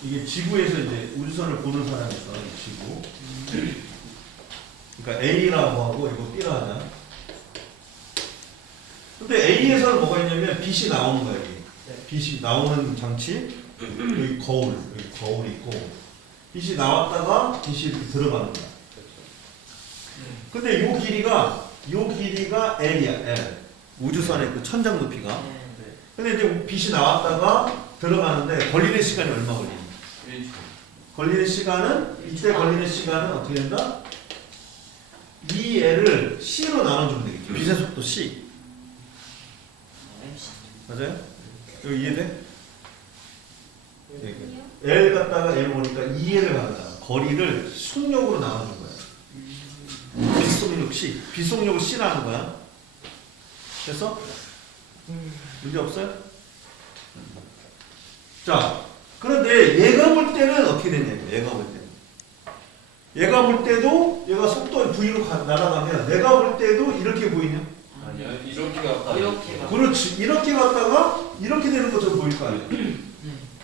이게 지구에서 이제 우주선을 보는 사람이 있어. 지구. 그러니까 A라고 하고 이거 B라 하자. 근데 A에서는 뭐가 있냐면 빛이 나오는 거야. 여기. 빛이 나오는 장치. 여기 거울이 있고 빛이 나왔다가 빛이 이렇게 들어가는 거야. 근데 요 길이가 L이야. L. 우주선의 그 천장 높이가. 근데 이제 빛이 나왔다가 들어가는데 걸리는 시간이 얼마 걸리니? 1초. 걸리는 시간은 이때 걸리는 시간은 어떻게 된다? 이 L을 C로 나눠주면 되겠죠. 빛의 속도 C. 맞아요? 이거 이해돼? L 갖다가 L 오니까 2L을 가르잖아. 거리를 속력으로 나눠준 거야. 빛속력 C. 빛속력을 C라는 거야. 됐어? 문제 없어요? 자, 그런데 얘가 볼 때는 어떻게 되냐면 얘가 볼 때도 얘가 속도 V로 날아가면 내가 볼 때도 이렇게 보이냐? 아니요 이렇게 갔다 이렇게 가. 그렇지. 이렇게 갔다가 이렇게 되는 것처럼 보일 거 아니야.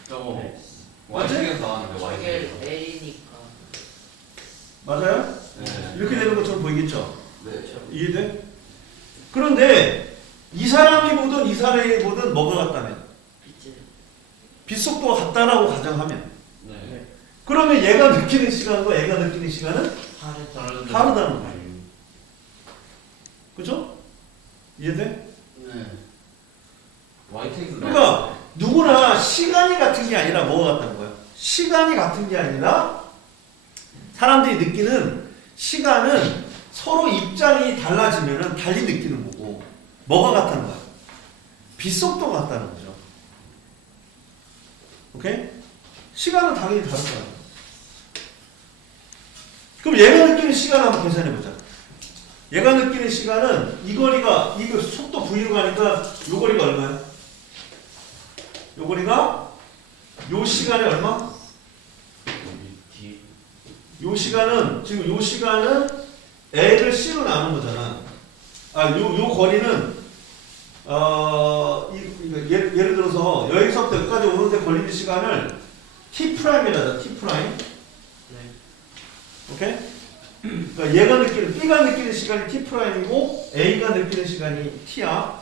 저거 맞지? Y축에서 나왔는데 이게 Y축에서 L이니까. 맞아요? 네. 이렇게 되는 것처럼 보이겠죠? 네. 이해돼? 그런데 이 사람이 보든 이 사람이 보든 뭐가 같다면 빛을. 빛 속도가 같다라고 가정하면 네. 그러면 얘가 느끼는 시간과 얘가 느끼는 시간은 다르다. 다르다는 거예요. 그죠? 이해돼? 네. YTX 그러니까 누구나 시간이 같은 게 아니라 뭐가 같다는 거야? 시간이 같은 게 아니라 사람들이 느끼는 시간은 서로 입장이 달라지면 달리 느끼는 거고 뭐가 같다는 거야? 빛 속도가 같다는 거죠. 오케이? 시간은 당연히 다른 거야. 그럼 얘가 느끼는 시간 한번 계산해보자. 얘가 느끼는 시간은 이 거리가 이거 속도 V로 가니까 이 거리가 얼마야? 이 거리가 요 시간에 얼마? 요 시간은 지금 요 시간은 L을 C로 나눈 거잖아. 요 거리는 예를 들어서 여기서부터 여기까지 오는데 걸리는 시간을 T'이라자 T'. 네. 오케이? 그러니까 얘가 느끼는 B가 느끼는 시간이 T'이고 A가 느끼는 시간이 T야.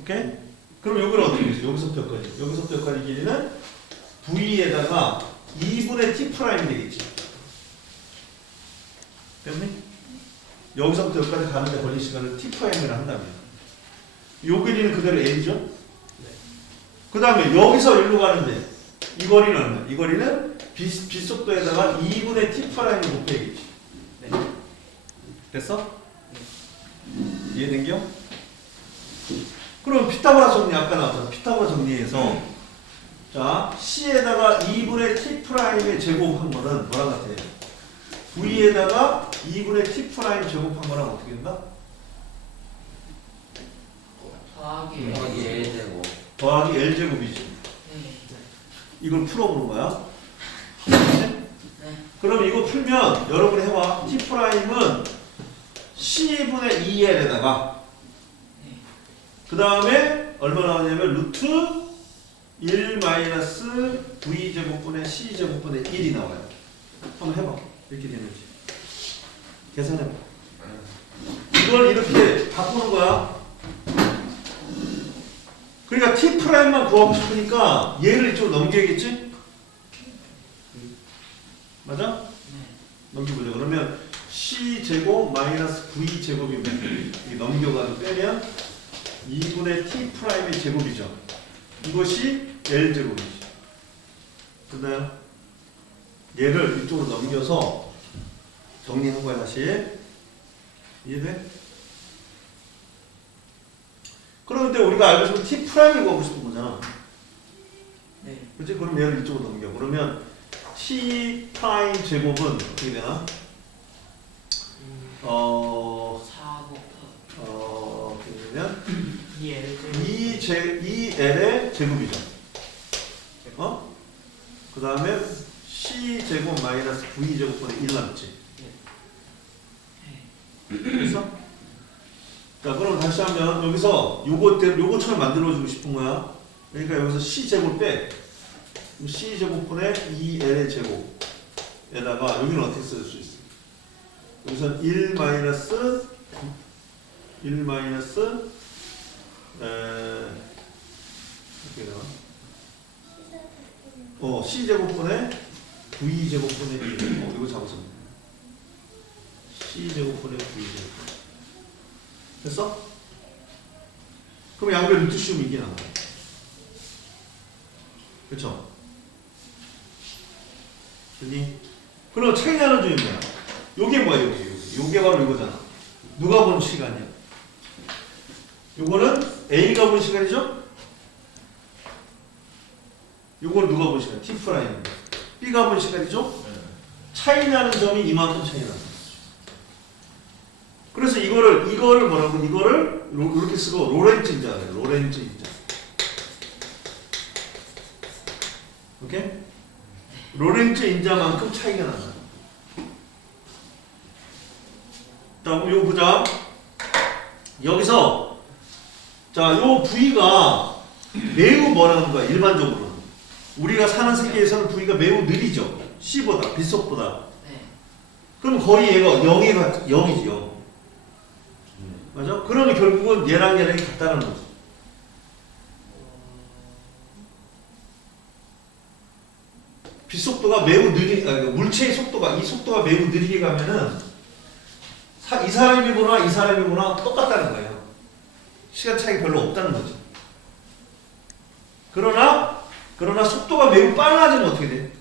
오케이? 그럼 여기를 어떻게 되지? 여기서부터 여기까지. 여기서부터 여기까지 길이는 V에다가 2분의 T' 되겠지. 됐니? 여기서부터 여기까지 가는데 걸린 시간을 T'를 한다면 요 길이는 그대로 L이죠? 네. 그 다음에 여기서 일로 가는데 이 거리는 얼마야? 이 거리는 빛속도에다가 2분의 T'을 곱해야겠지. 네. 됐어? 이해된겨? 그럼 피타고라 정리 아까 나왔잖아. 피타고라 정리해서 자 C에다가 2분의 T'의 제곱한 거는 뭐랑 같아요? V에다가 2분의 T' 제곱한 거랑 어떻게 된다? 더하기. 더하기 L제곱. 더하기 L제곱이지. 네. 이걸 풀어보는 거야. 네. 그럼 이거 풀면 여러분이 해봐. T'은 C분의 2L에다가 그 다음에 얼마 나오냐면 루트 1 마이너스 V제곱분의 C제곱분의 1이 나와요. 한번 해봐. 이렇게 되는지 계산해봐. 이걸 이렇게 바꾸는 거야. 그러니까 T'만 구하고 싶으니까 얘를 이쪽으로 넘겨야겠지? 맞아? 네. 넘겨보자. 그러면 C제곱 마이너스 V제곱이면 넘겨가지고 빼면 2분의 T'의 제곱이죠. 이것이 L제곱이지. 됐나요? 얘를 이쪽으로 넘겨서 정리한 거야 다시. 이해돼? 그런데 우리가 알고 싶은 T'을 구하고 싶은 거잖아. 네. 그치? 그럼 얘를 이쪽으로 넘겨. 그러면 T' 제곱은 어떻게 되나? 4 어떻게 되면 2L 2L의 제곱이죠. 그 다음에 C제곱 마이너스 V제곱분의 1 남지. 됐어? 자, 그럼 다시 하면 여기서 요것처럼 만들어주고 싶은 거야. 그러니까 여기서 C제곱 빼. C제곱분의 2L의 제곱에다가 여기는 어떻게 쓸 수 있어? 여기서는 1 마이너스 어떻게 되나? C제곱분의 V제곱분의 1. 이거 잡았어. C제곱분의 V제곱. 됐어? 그럼 양변 루트 씌우면 이게 나와. 그쵸? 됐니? 그럼 차이 나는 점이 뭐야? 요게 뭐야, 요게 바로 이거잖아. 누가 본 시간이야? 요거는 A가 본 시간이죠? 요걸 누가 본 시간? T'. B가 본 시간이죠? 차이 나는 점이 이만큼 차이 나는 거죠. 그래서 이거를 뭐라고? 이거를 이렇게 쓰고 로렌츠 인자래요. 로렌츠 인자. 오케이? 로렌츠 인자만큼 차이가 난다. 다음 이거 보자. 여기서 자, 요 V가 매우 뭐라는 거야, 일반적으로. 우리가 사는 세계에서는 V가 매우 느리죠. C보다, 빛속보다. 네. 그럼 거의 얘가 0이지, 0. 맞아? 그러면 결국은 얘랑 같다는 거지. 빛속도가 매우 물체의 속도가, 이 속도가 매우 느리게 가면은, 이 사람이 보나 이 사람이 보나 똑같다는 거예요. 시간 차이가 별로 없다는 거죠. 그러나 속도가 매우 빨라지면 어떻게 돼?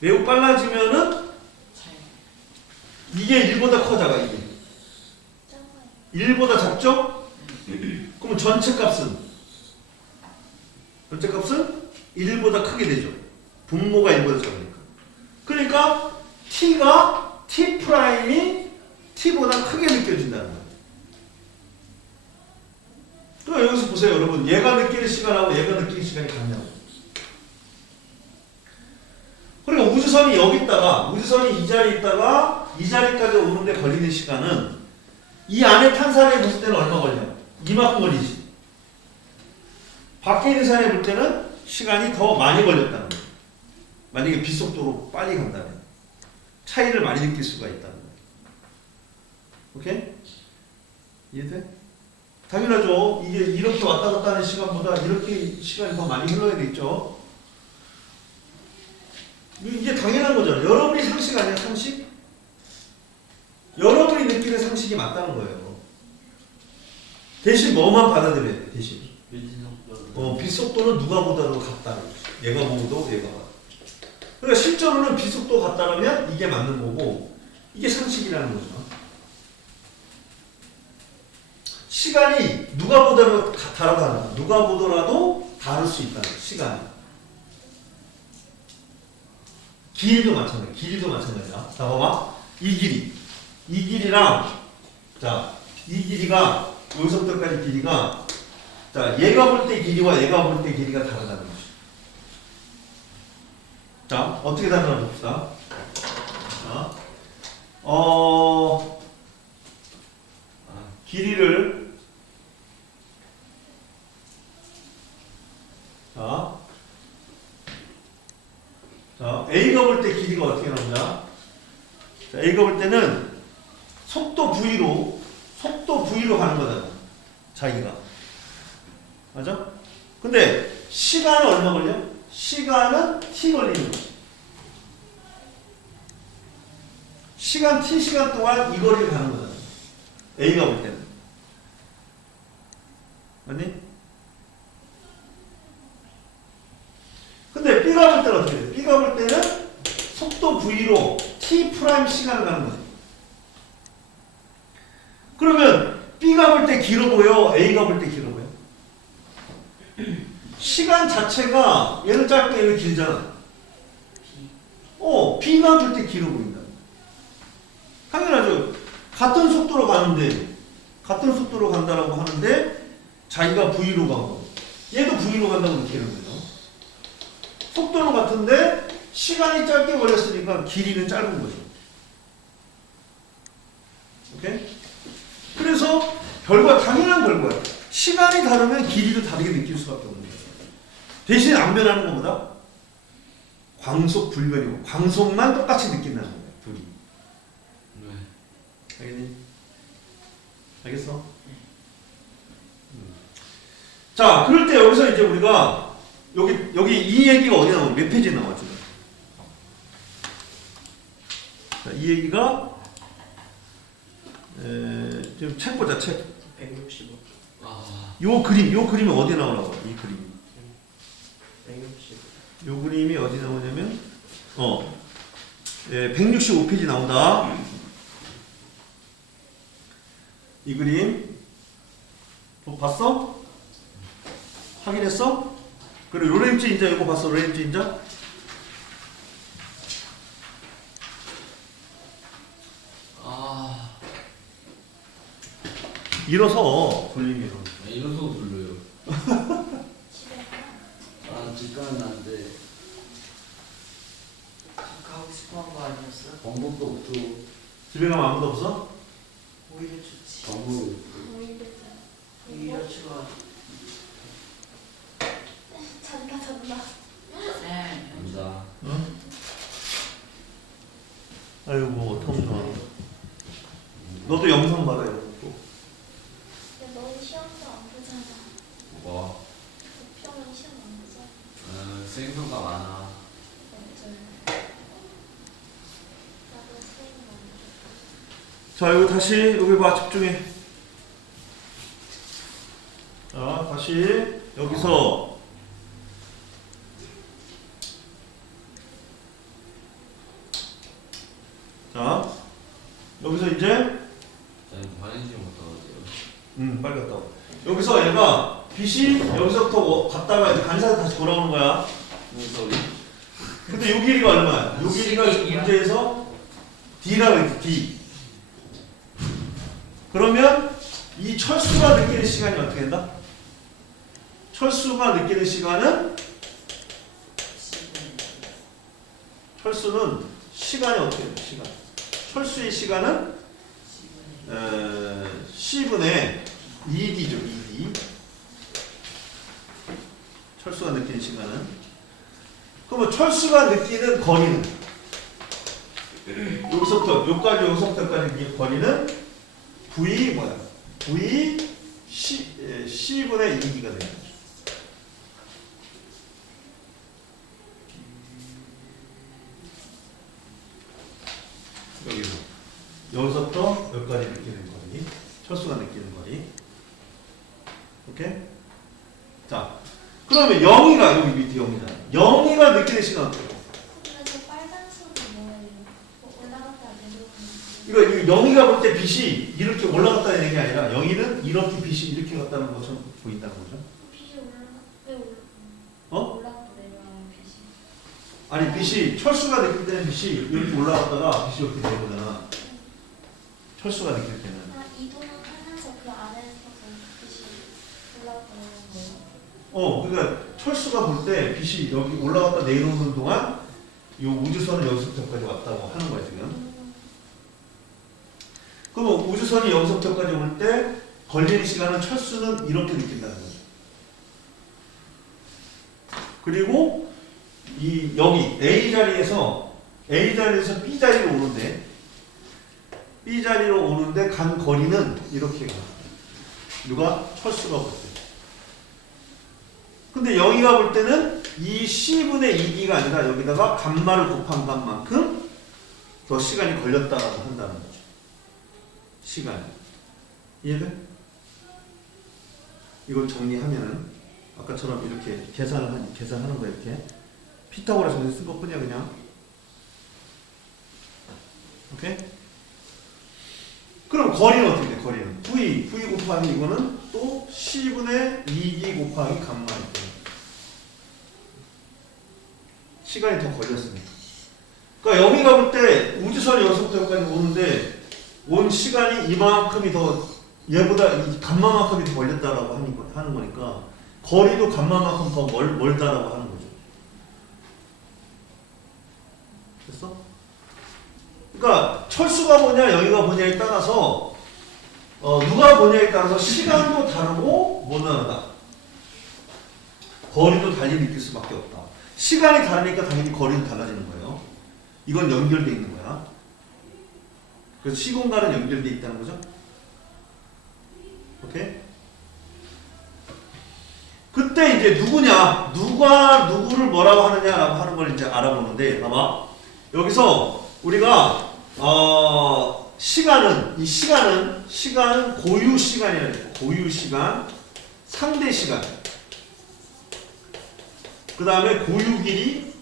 매우 빨라지면은 차이. 이게 1보다 커, 작아, 이게. 작아요. 1보다 작죠? 그럼 전체 값은 1보다 크게 되죠. 분모가 1보다 작으니까. 그러니까 t가 t''이 t보다 크게 느껴진다는 거예요. 또 여기서 보세요, 여러분. 얘가 느끼는 시간하고 얘가 느끼는 시간이 같냐고. 그러니까 우주선이 여기 있다가, 우주선이 이 자리에 있다가 이 자리까지 오는데 걸리는 시간은 이 안에 탄 사람이 볼 때는 얼마 걸려? 이만큼 걸리지. 밖에 있는 사람이 볼 때는 시간이 더 많이 걸렸다는 거예요. 만약에 빛속도로 빨리 간다면 차이를 많이 느낄 수가 있다는 거예요. 오케이? 이해돼? 당연하죠. 이게 이렇게 왔다 갔다 하는 시간보다 이렇게 시간이 더 많이 흘러야 되겠죠. 이게 당연한 거잖아요. 여러분이 상식 아니야, 상식? 여러분이 느끼는 상식이 맞다는 거예요. 대신 뭐만 받아들여야 돼, 대신. 빛속도는 누가 보다도 같다는 거죠. 얘가 보고도 얘가 같다. 그러니까 실제로는 빛속도 같다면 이게 맞는 거고, 이게 상식이라는 거죠. 시간이 누가 보더라도 다르다. 누가 보더라도 다를 수 있다는 거예요, 시간이. 길이도 마찬가지야. 길이도 마찬가지야. 자, 봐봐. 이 길이. 이 길이랑, 자, 이 길이가, 여기서부터까지 길이가, 자, 얘가 볼 때 길이와 얘가 볼 때 길이가 다르다는 거죠. 자, 어떻게 다르나 봅시다. 자, 길이를, 자, A가 볼 때 길이가 어떻게 나오냐? 자, A가 볼 때는 속도 V로 가는 거잖아. 자기가. 맞아? 근데 시간은 얼마 걸려? 시간은 t 걸리는 거지. 시간 t 시간 동안 이 거리를 가는 거잖아. A가 볼 때는. 맞니? 근데 B가 볼 때는 어떻게 돼? B가 볼 때는 속도 V로 t 프라임 시간을 가는 거지. 그러면 B가 볼 때 길어 보여? A가 볼 때 길어 보여? 시간 자체가 얘는 짧고 얘는 길잖아. B가 볼 때 길어 보인다. 당연하죠. 같은 속도로 간다라고 하는데 자기가 V로 가고 얘도 V로 간다고 느끼는 거죠. 속도는 같은데 시간이 짧게 걸렸으니까 길이는 짧은 거죠. 오케이? 그래서 당연한 결과야. 시간이 다르면 길이도 다르게 느낄 수밖에 없는 거예요. 대신 안 변하는 것보다 광속 불변이고 광속만 똑같이 느낀다는 거예요. 둘이. 알겠니? 알겠어? 자, 그럴 때 여기서 이제 우리가 여기 이 얘기가 어디 나오냐? 몇 페이지에 나왔죠? 자, 이 얘기가 지금 책 보자, 책. 165. 요 그림이 어디 나오라고? 이 그림이. 165. 요 그림이 어디 나오냐면 165페이지 나온다. 이 그림 봤어? 확인했어? 그리고 로렌츠 인자 이거 봤어? 로렌츠 인자? 일어서 돌리면 이런 소 돌려요. 집에 가. 집 가면 안 돼. 가고 싶어한 거 아니었어? 방법도 없고 집에 가면 아무도 없어? 오히려 좋지. 방법이 없고. 쌤, 감사. 응? 아이고 어떡하면 좋아. 너도 영상 받아 영상 또. 근데 너는 시험도 안 보잖아. 뭐? 목표는 시험 안 보잖아. 수행평가 많아. 맞아요. 나도 수행 많이 자 이거 다시 여기 봐 집중해. 자 다시 여기서 자 여기서 이제 저는 화장실 못 가거든요. 빨리 갔다 와. 여기서 얘가 빛이 여기서부터 갔다가 이제 간사로 다시 돌아오는 거야. 무슨 소리? 근데 요 길이가 얼마야? 요 길이가 지금 문제에서 D라고 했지 D. 그러면 이 철수가 느끼는 시간이 어떻게 된다? 철수가 느끼는 시간은 철수는 시간이 어떻게 돼요? 시간. 철수의 시간은 C분의 2D죠. 2D. 철수가 느끼는 시간은. 그러면 철수가 느끼는 거리는 여기서부터 여기까지 여기서부터까지 거리는 V 뭐야? V C분의 2D가 되는 거죠. 여기서부터 여기까지 느끼는 거리, 철수가 느끼는 거리. 오케이? 자, 그러면 영희가 여기 밑에 영희잖아. 영희가 느끼는 시간 어때요? 근데 저 빨간 선은 뭐예요? 뭐 올라갔다 내려오는 이거 영희가 볼 때 빛이 이렇게 올라갔다 내는 게 아니라 영희는 이렇게 빛이 이렇게 갔다는 것처럼 보인다는 거죠. 빛이 왜 올라? 어? 올라갔다 내려와요 빛이. 아니 빛이 철수가 느낄 때는 빛이 이렇게 올라갔다가 빛이 이렇게 내려오잖아. 철수가 느낄 때는. 아 이동을 하면서 그 안에서도 빛이 올라갔다 내려오는 거예요? 그러니까 철수가 볼 때 빛이 여기 올라갔다 내려오는 동안 이 우주선은 여기서부터까지 왔다고 하는 거야 지금. 그러면 우주선이 여기서부터까지 올 때 걸리는 시간은 철수는 이렇게 느낀다는 거죠. 그리고 이 여기 A 자리에서 B 자리로 오는데 간 거리는 이렇게 가. 누가? 철수가 볼 때. 근데 영희가 볼 때는 이 C분의 2D가 아니라 여기다가 감마를 곱한 것만큼 더 시간이 걸렸다라고 한다는 거죠. 시간. 이해돼? 이걸 정리하면은 아까처럼 이렇게 계산하는 거야 이렇게. 피타고라스 문제 쓴 것뿐이야 그냥. 오케이? 그럼 거리는 어떻게 돼? 거리는 V 곱하기 이거는 또 C분의 2D 곱하기 감마 이렇게. 시간이 더 걸렸으니까. 그러니까 영희가 볼 때 우주선이 여기서부터 여기까지 오는데 온 시간이 이만큼이 더 얘보다 이 감마만큼이 더 걸렸다라고 하는 거니까 거리도 감마만큼 더 멀다라고 하는 거죠. 됐어? 그러니까 철수가 뭐냐 영희가 뭐냐에 따라서 누가 뭐냐에 따라서 시간도 다르고 뭐는 다르다. 거리도 달리 느낄 수밖에 없다. 시간이 다르니까 당연히 거리도 달라지는 거예요. 이건 연결되어 있는 거야. 그래서 시공간은 연결되어 있다는 거죠. 오케이? 그때 이제 누구냐, 누가 누구를 뭐라고 하느냐라고 하는 걸 이제 알아보는데, 봐봐. 여기서 우리가 시간은 고유 시간이라는 거예요. 고유 시간, 상대 시간. 그 다음에 고유 길이,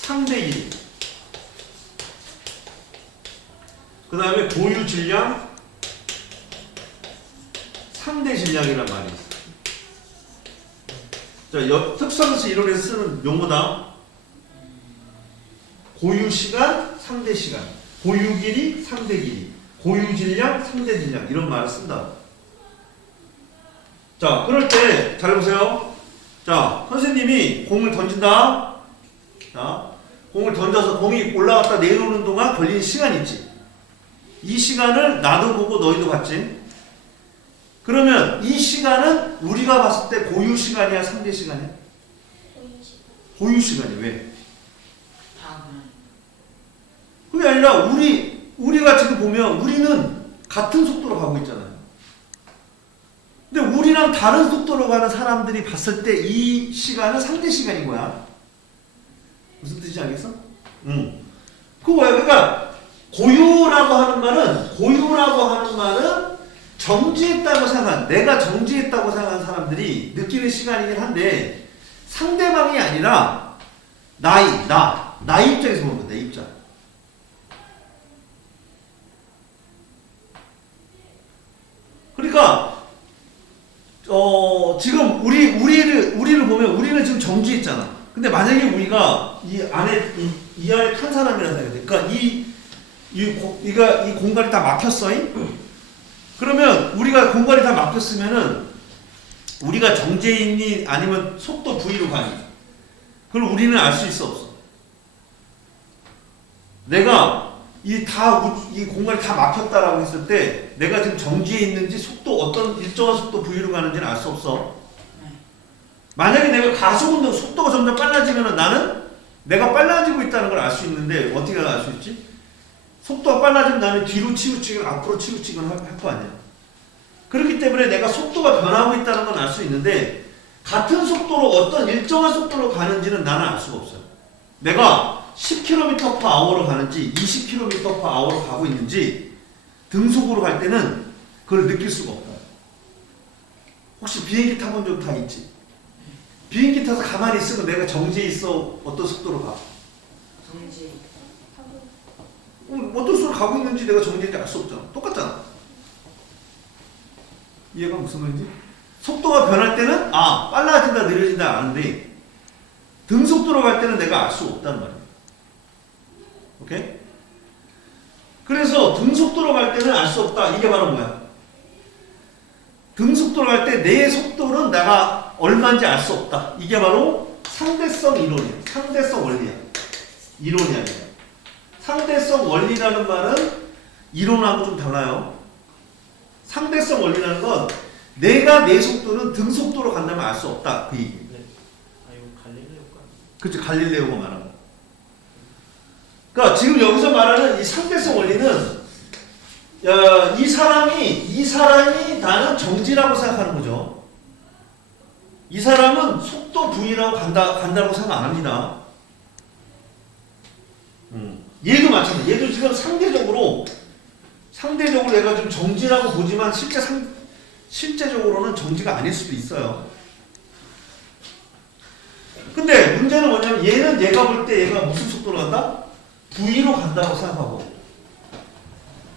상대 길이. 그 다음에 고유 질량, 상대 질량이란 말이 있어요. 자, 특성수 이론에서 쓰는 용어다. 고유 시간, 상대 시간. 고유 길이, 상대 길이. 고유 질량, 상대 질량. 이런 말을 쓴다. 자, 그럴 때, 잘 보세요. 자, 선생님이 공을 던진다. 자, 공을 던져서 공이 올라갔다 내려오는 동안 걸리는 시간이 있지. 이 시간을 나도 보고 너희도 봤지. 그러면 이 시간은 우리가 봤을 때 고유 시간이야, 상대 시간이야? 보이시. 고유 시간이 왜? 다 그냥 그게 아니라 우리가 지금 보면 우리는 같은 속도로 가고 있잖아요. 근데 우리랑 다른 속도로 가는 사람들이 봤을 때 이 시간은 상대 시간인 거야. 무슨 뜻인지 알겠어? 응. 그거야. 그러니까 고요라고 하는 말은 정지했다고 생각한, 내가 정지했다고 생각하는 사람들이 느끼는 시간이긴 한데 상대방이 아니라 나 입장에서 보는 거야. 내 입장. 그러니까 지금 우리를 보면 우리는 지금 정지했잖아. 근데 만약에 우리가 이 안에 탄 사람이라 생각해. 그러니까 이 공간이 다 막혔어. 그러면 우리가 공간이 다 막혔으면은 우리가 정지해 있니 아니면 속도 V로 가니? 그걸 우리는 알 수 있어 없어? 내가 이 공간이 다 막혔다라고 했을 때 내가 지금 정지해 있는지 어떤 일정한 속도 V로 가는지는 알 수 없어. 만약에 내가 가속운동 속도가 점점 빨라지면은 나는 내가 빨라지고 있다는 걸 알 수 있는데 어떻게 알 수 있지? 속도가 빨라지면 나는 뒤로 치우치건 앞으로 치우치건 할 거 아니야. 그렇기 때문에 내가 속도가 변하고 있다는 건 알 수 있는데 같은 속도로 어떤 일정한 속도로 가는지는 나는 알 수가 없어요. 내가 10km/h로 가는지 20km/h로 가고 있는지 등속으로 갈 때는 그걸 느낄 수가 없다. 혹시 비행기 타본 적 다 있지? 비행기 타서 가만히 있으면 내가 정지해 있어. 어떤 속도로 가? 정지 어떤 속도로 가고 있는지 내가 정지인지 알 수 없잖아. 똑같잖아. 이해가 무슨 말인지? 속도가 변할 때는 빨라진다 느려진다 아는데 등속도로 갈 때는 내가 알 수 없단 말이야. 오케이? 그래서 등속도로 갈 때는 알 수 없다. 이게 바로 뭐야? 등속도로 갈 때 내 속도는 내가 얼마인지 알 수 없다. 이게 바로 상대성 이론이야. 상대성 원리야. 이론이 아니야. 상대성 원리라는 말은 이론하고 좀 달라요. 상대성 원리라는 건 내가 내 속도는 등속도로 간다면 알 수 없다. 그 얘기. 네. 이거 갈릴레오가. 그치, 갈릴레오가 말한 거. 그러니까 지금 여기서 말하는 이 상대성 원리는 이 사람이 나는 정지라고 생각하는 거죠. 이 사람은 속도 V라고 간다고 생각 안 합니다. 얘도 마찬가지. 얘도 지금 상대적으로 내가 좀 정지라고 보지만 실제적으로는 정지가 아닐 수도 있어요. 근데 문제는 뭐냐면 얘는 얘가 볼 때 얘가 무슨 속도로 간다? V로 간다고 생각하고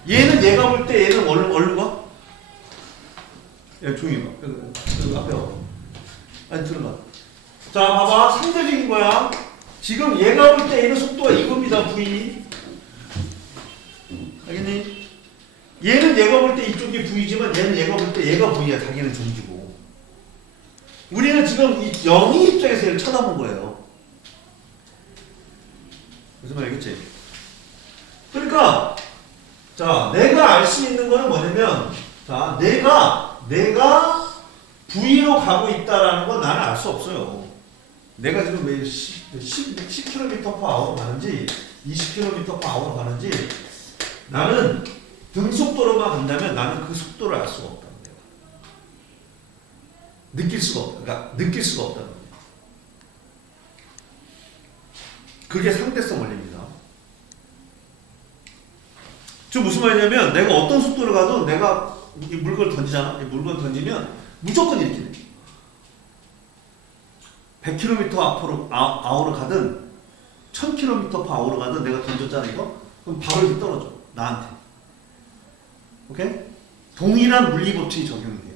얘는 얘가 볼 때 얘는 얼른 가? 야 조용히 봐. 여기 앞에 와. 아니 들어가. 자 봐봐. 상대적인 거야. 지금 얘가 볼 때 얘는 속도가 이겁니다. V. 알겠니? 얘는 얘가 볼 때 이쪽이 V지만 얘는 얘가 볼 때 얘가 V야. 자기는 정지고. 우리는 지금 이 영의 입장에서 얘를 쳐다본 거예요. 무슨 말 알겠지? 그러니까 자 내가 알 수 있는 거는 뭐냐면 자 내가 V로 가고 있다라는 건 나는 알 수 없어요. 내가 지금 왜 10km/h로 가는지 20km/h로 가는지 나는 등속도로만 간다면 나는 그 속도를 알 수가 없다는 거예요. 느낄 수가 없다는 거예요. 그게 상대성 원리입니다. 저 무슨 말이냐면 내가 어떤 속도를 가도 내가 이 물건을 던지잖아. 이 물건을 던지면 무조건 이렇게 돼. 100km/h로 가든 1000km/h로 가든 내가 던졌잖아 이거. 그럼 바로 이렇게 떨어져. 나한테. 오케이? 동일한 물리법칙이 적용이 돼요.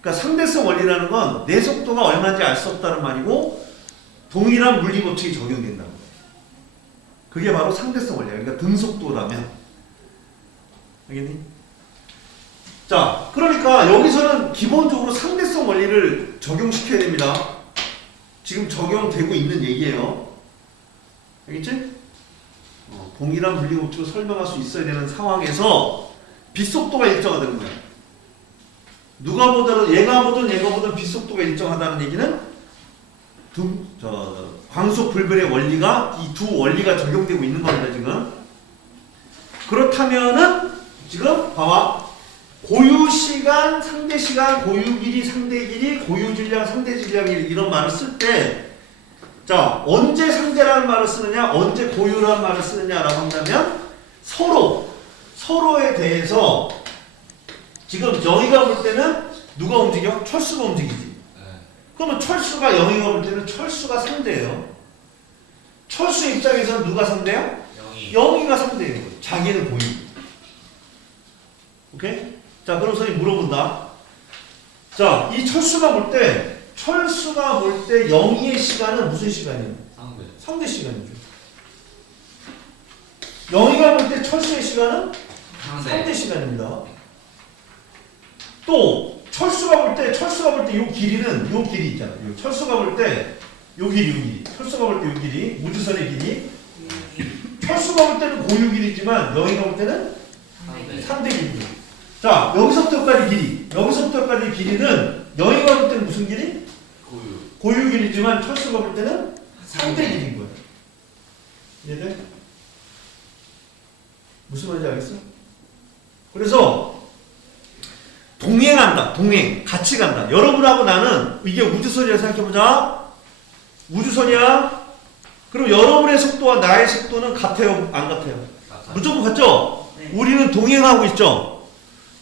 그러니까 상대성 원리라는 건 내 속도가 얼마인지 알 수 없다는 말이고 동일한 물리법칙이 적용된다는 거예요. 그게 바로 상대성 원리야. 그러니까 등속도라면. 알겠니? 자, 그러니까 여기서는 기본적으로 상대성 원리를 적용시켜야 됩니다. 지금 적용되고 있는 얘기예요. 알겠지? 동일한 물리법칙을 설명할 수 있어야 되는 상황에서 빛속도가 일정화되는 거야. 누가 보더라도 얘가 보든 빛속도가 일정하다는 얘기는 광속 불변의 원리가 이 두 원리가 적용되고 있는 겁니다 지금. 그렇다면은 지금 봐봐. 고유시간, 상대시간, 고유길이, 상대길이, 고유질량, 상대질량 이런 말을 쓸 때 자, 언제 상대라는 말을 쓰느냐, 언제 고유라는 말을 쓰느냐라고 한다면 서로에 대해서 지금 영희가 볼 때는 누가 움직여? 철수가 움직이지. 그러면 철수가 영희가 볼 때는 철수가 상대예요. 철수 입장에서는 누가 상대야? 영희가 상대예요. 자기는 고유. 오케이? 자, 그럼 선생님 물어본다. 자, 이 철수가 볼 때 영희의 시간은 무슨 시간이에요? 상대 시간이죠. 영희가 볼 때 철수의 시간은 상대 시간입니다. 또 철수가 볼 때 요 길이는 요 길이 있잖아요. 철수가 볼 때 요 길이. 철수가 볼 때 요 길이, 우주선의 길이. 철수가 볼 때는 고유 길이지만 영희가 볼 때는 상대 길이. 자, 여기서부터까지 길이는 영희가 볼 때는 무슨 길이? 고유 길이지만 철수가 볼 때는 상대 길인 거예요. 이해돼? 무슨 말인지 알겠어? 그래서 동행한다. 같이 간다. 여러분하고 나는 이게 우주선이라 생각해보자. 우주선이야. 그럼 여러분의 속도와 나의 속도는 같아요? 안 같아요? 무조건 같죠? 네. 우리는 동행하고 있죠?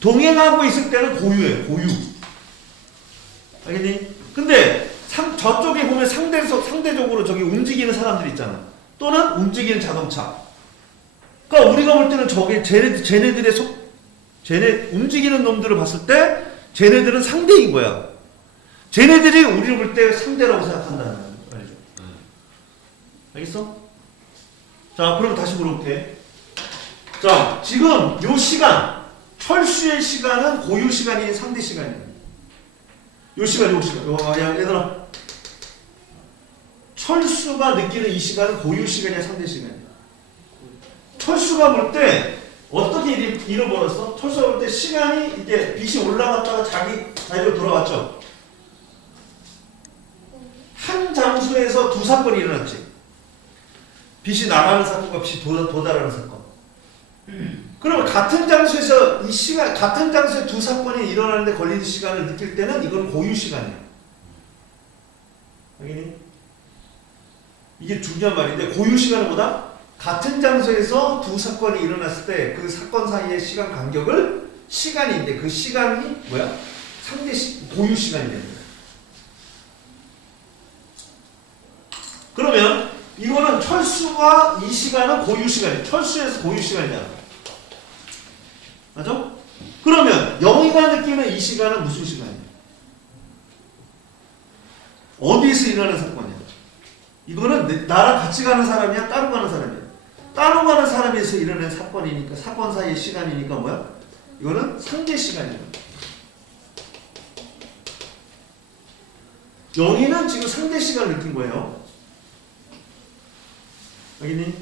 동행하고 있을 때는 고유예요. 고유. 알겠니? 근데 저쪽에 보면 상대적으로 저기 움직이는 사람들 있잖아. 또는 움직이는 자동차. 그러니까 우리가 볼 때는 쟤네 움직이는 놈들을 봤을 때 쟤네들은 상대인 거야. 쟤네들이 우리를 볼 때 상대라고 생각한다는 말이죠. 알겠어? 자, 그럼 다시 물어볼게. 자, 지금 요 시간, 철수의 시간은 고유 시간이 상대 시간이에요. 요 시간. 야, 얘들아. 철수가 느끼는 이 시간은 고유 시간이야, 상대 시간이야. 철수가 볼 때 어떻게 잃어버렸어? 철수가 볼 때 시간이 이제 빛이 올라갔다가 자기 자리로 돌아왔죠. 한 장소에서 두 사건이 일어났지. 빛이 나가는 사건과 빛이 도달하는 사건. 그러면 같은 장소에서 같은 장소에 두 사건이 일어나는데 걸리는 시간을 느낄 때는 이건 고유 시간이야. 알겠니? 이게 중요한 말인데 고유 시간은 뭐다? 같은 장소에서 두 사건이 일어났을 때 그 사건 사이의 시간 간격을 시간인데 그 시간이 뭐야? 고유 시간이 되는 거야. 그러면 이거는 철수와 이 시간은 고유 시간이야. 철수에서 고유 시간이잖아. 맞죠? 그러면 영희가 느끼는 이 시간은 무슨 시간이야? 어디에서 일어나는 사건이야? 이거는 나랑 같이 가는 사람이야? 따로 가는 사람이야? 따로 가는 사람에서 일어나는 사건이니까 사건 사이의 시간이니까 뭐야? 이거는 상대 시간이야. 영희는 지금 상대 시간을 느낀 거예요. 알겠니?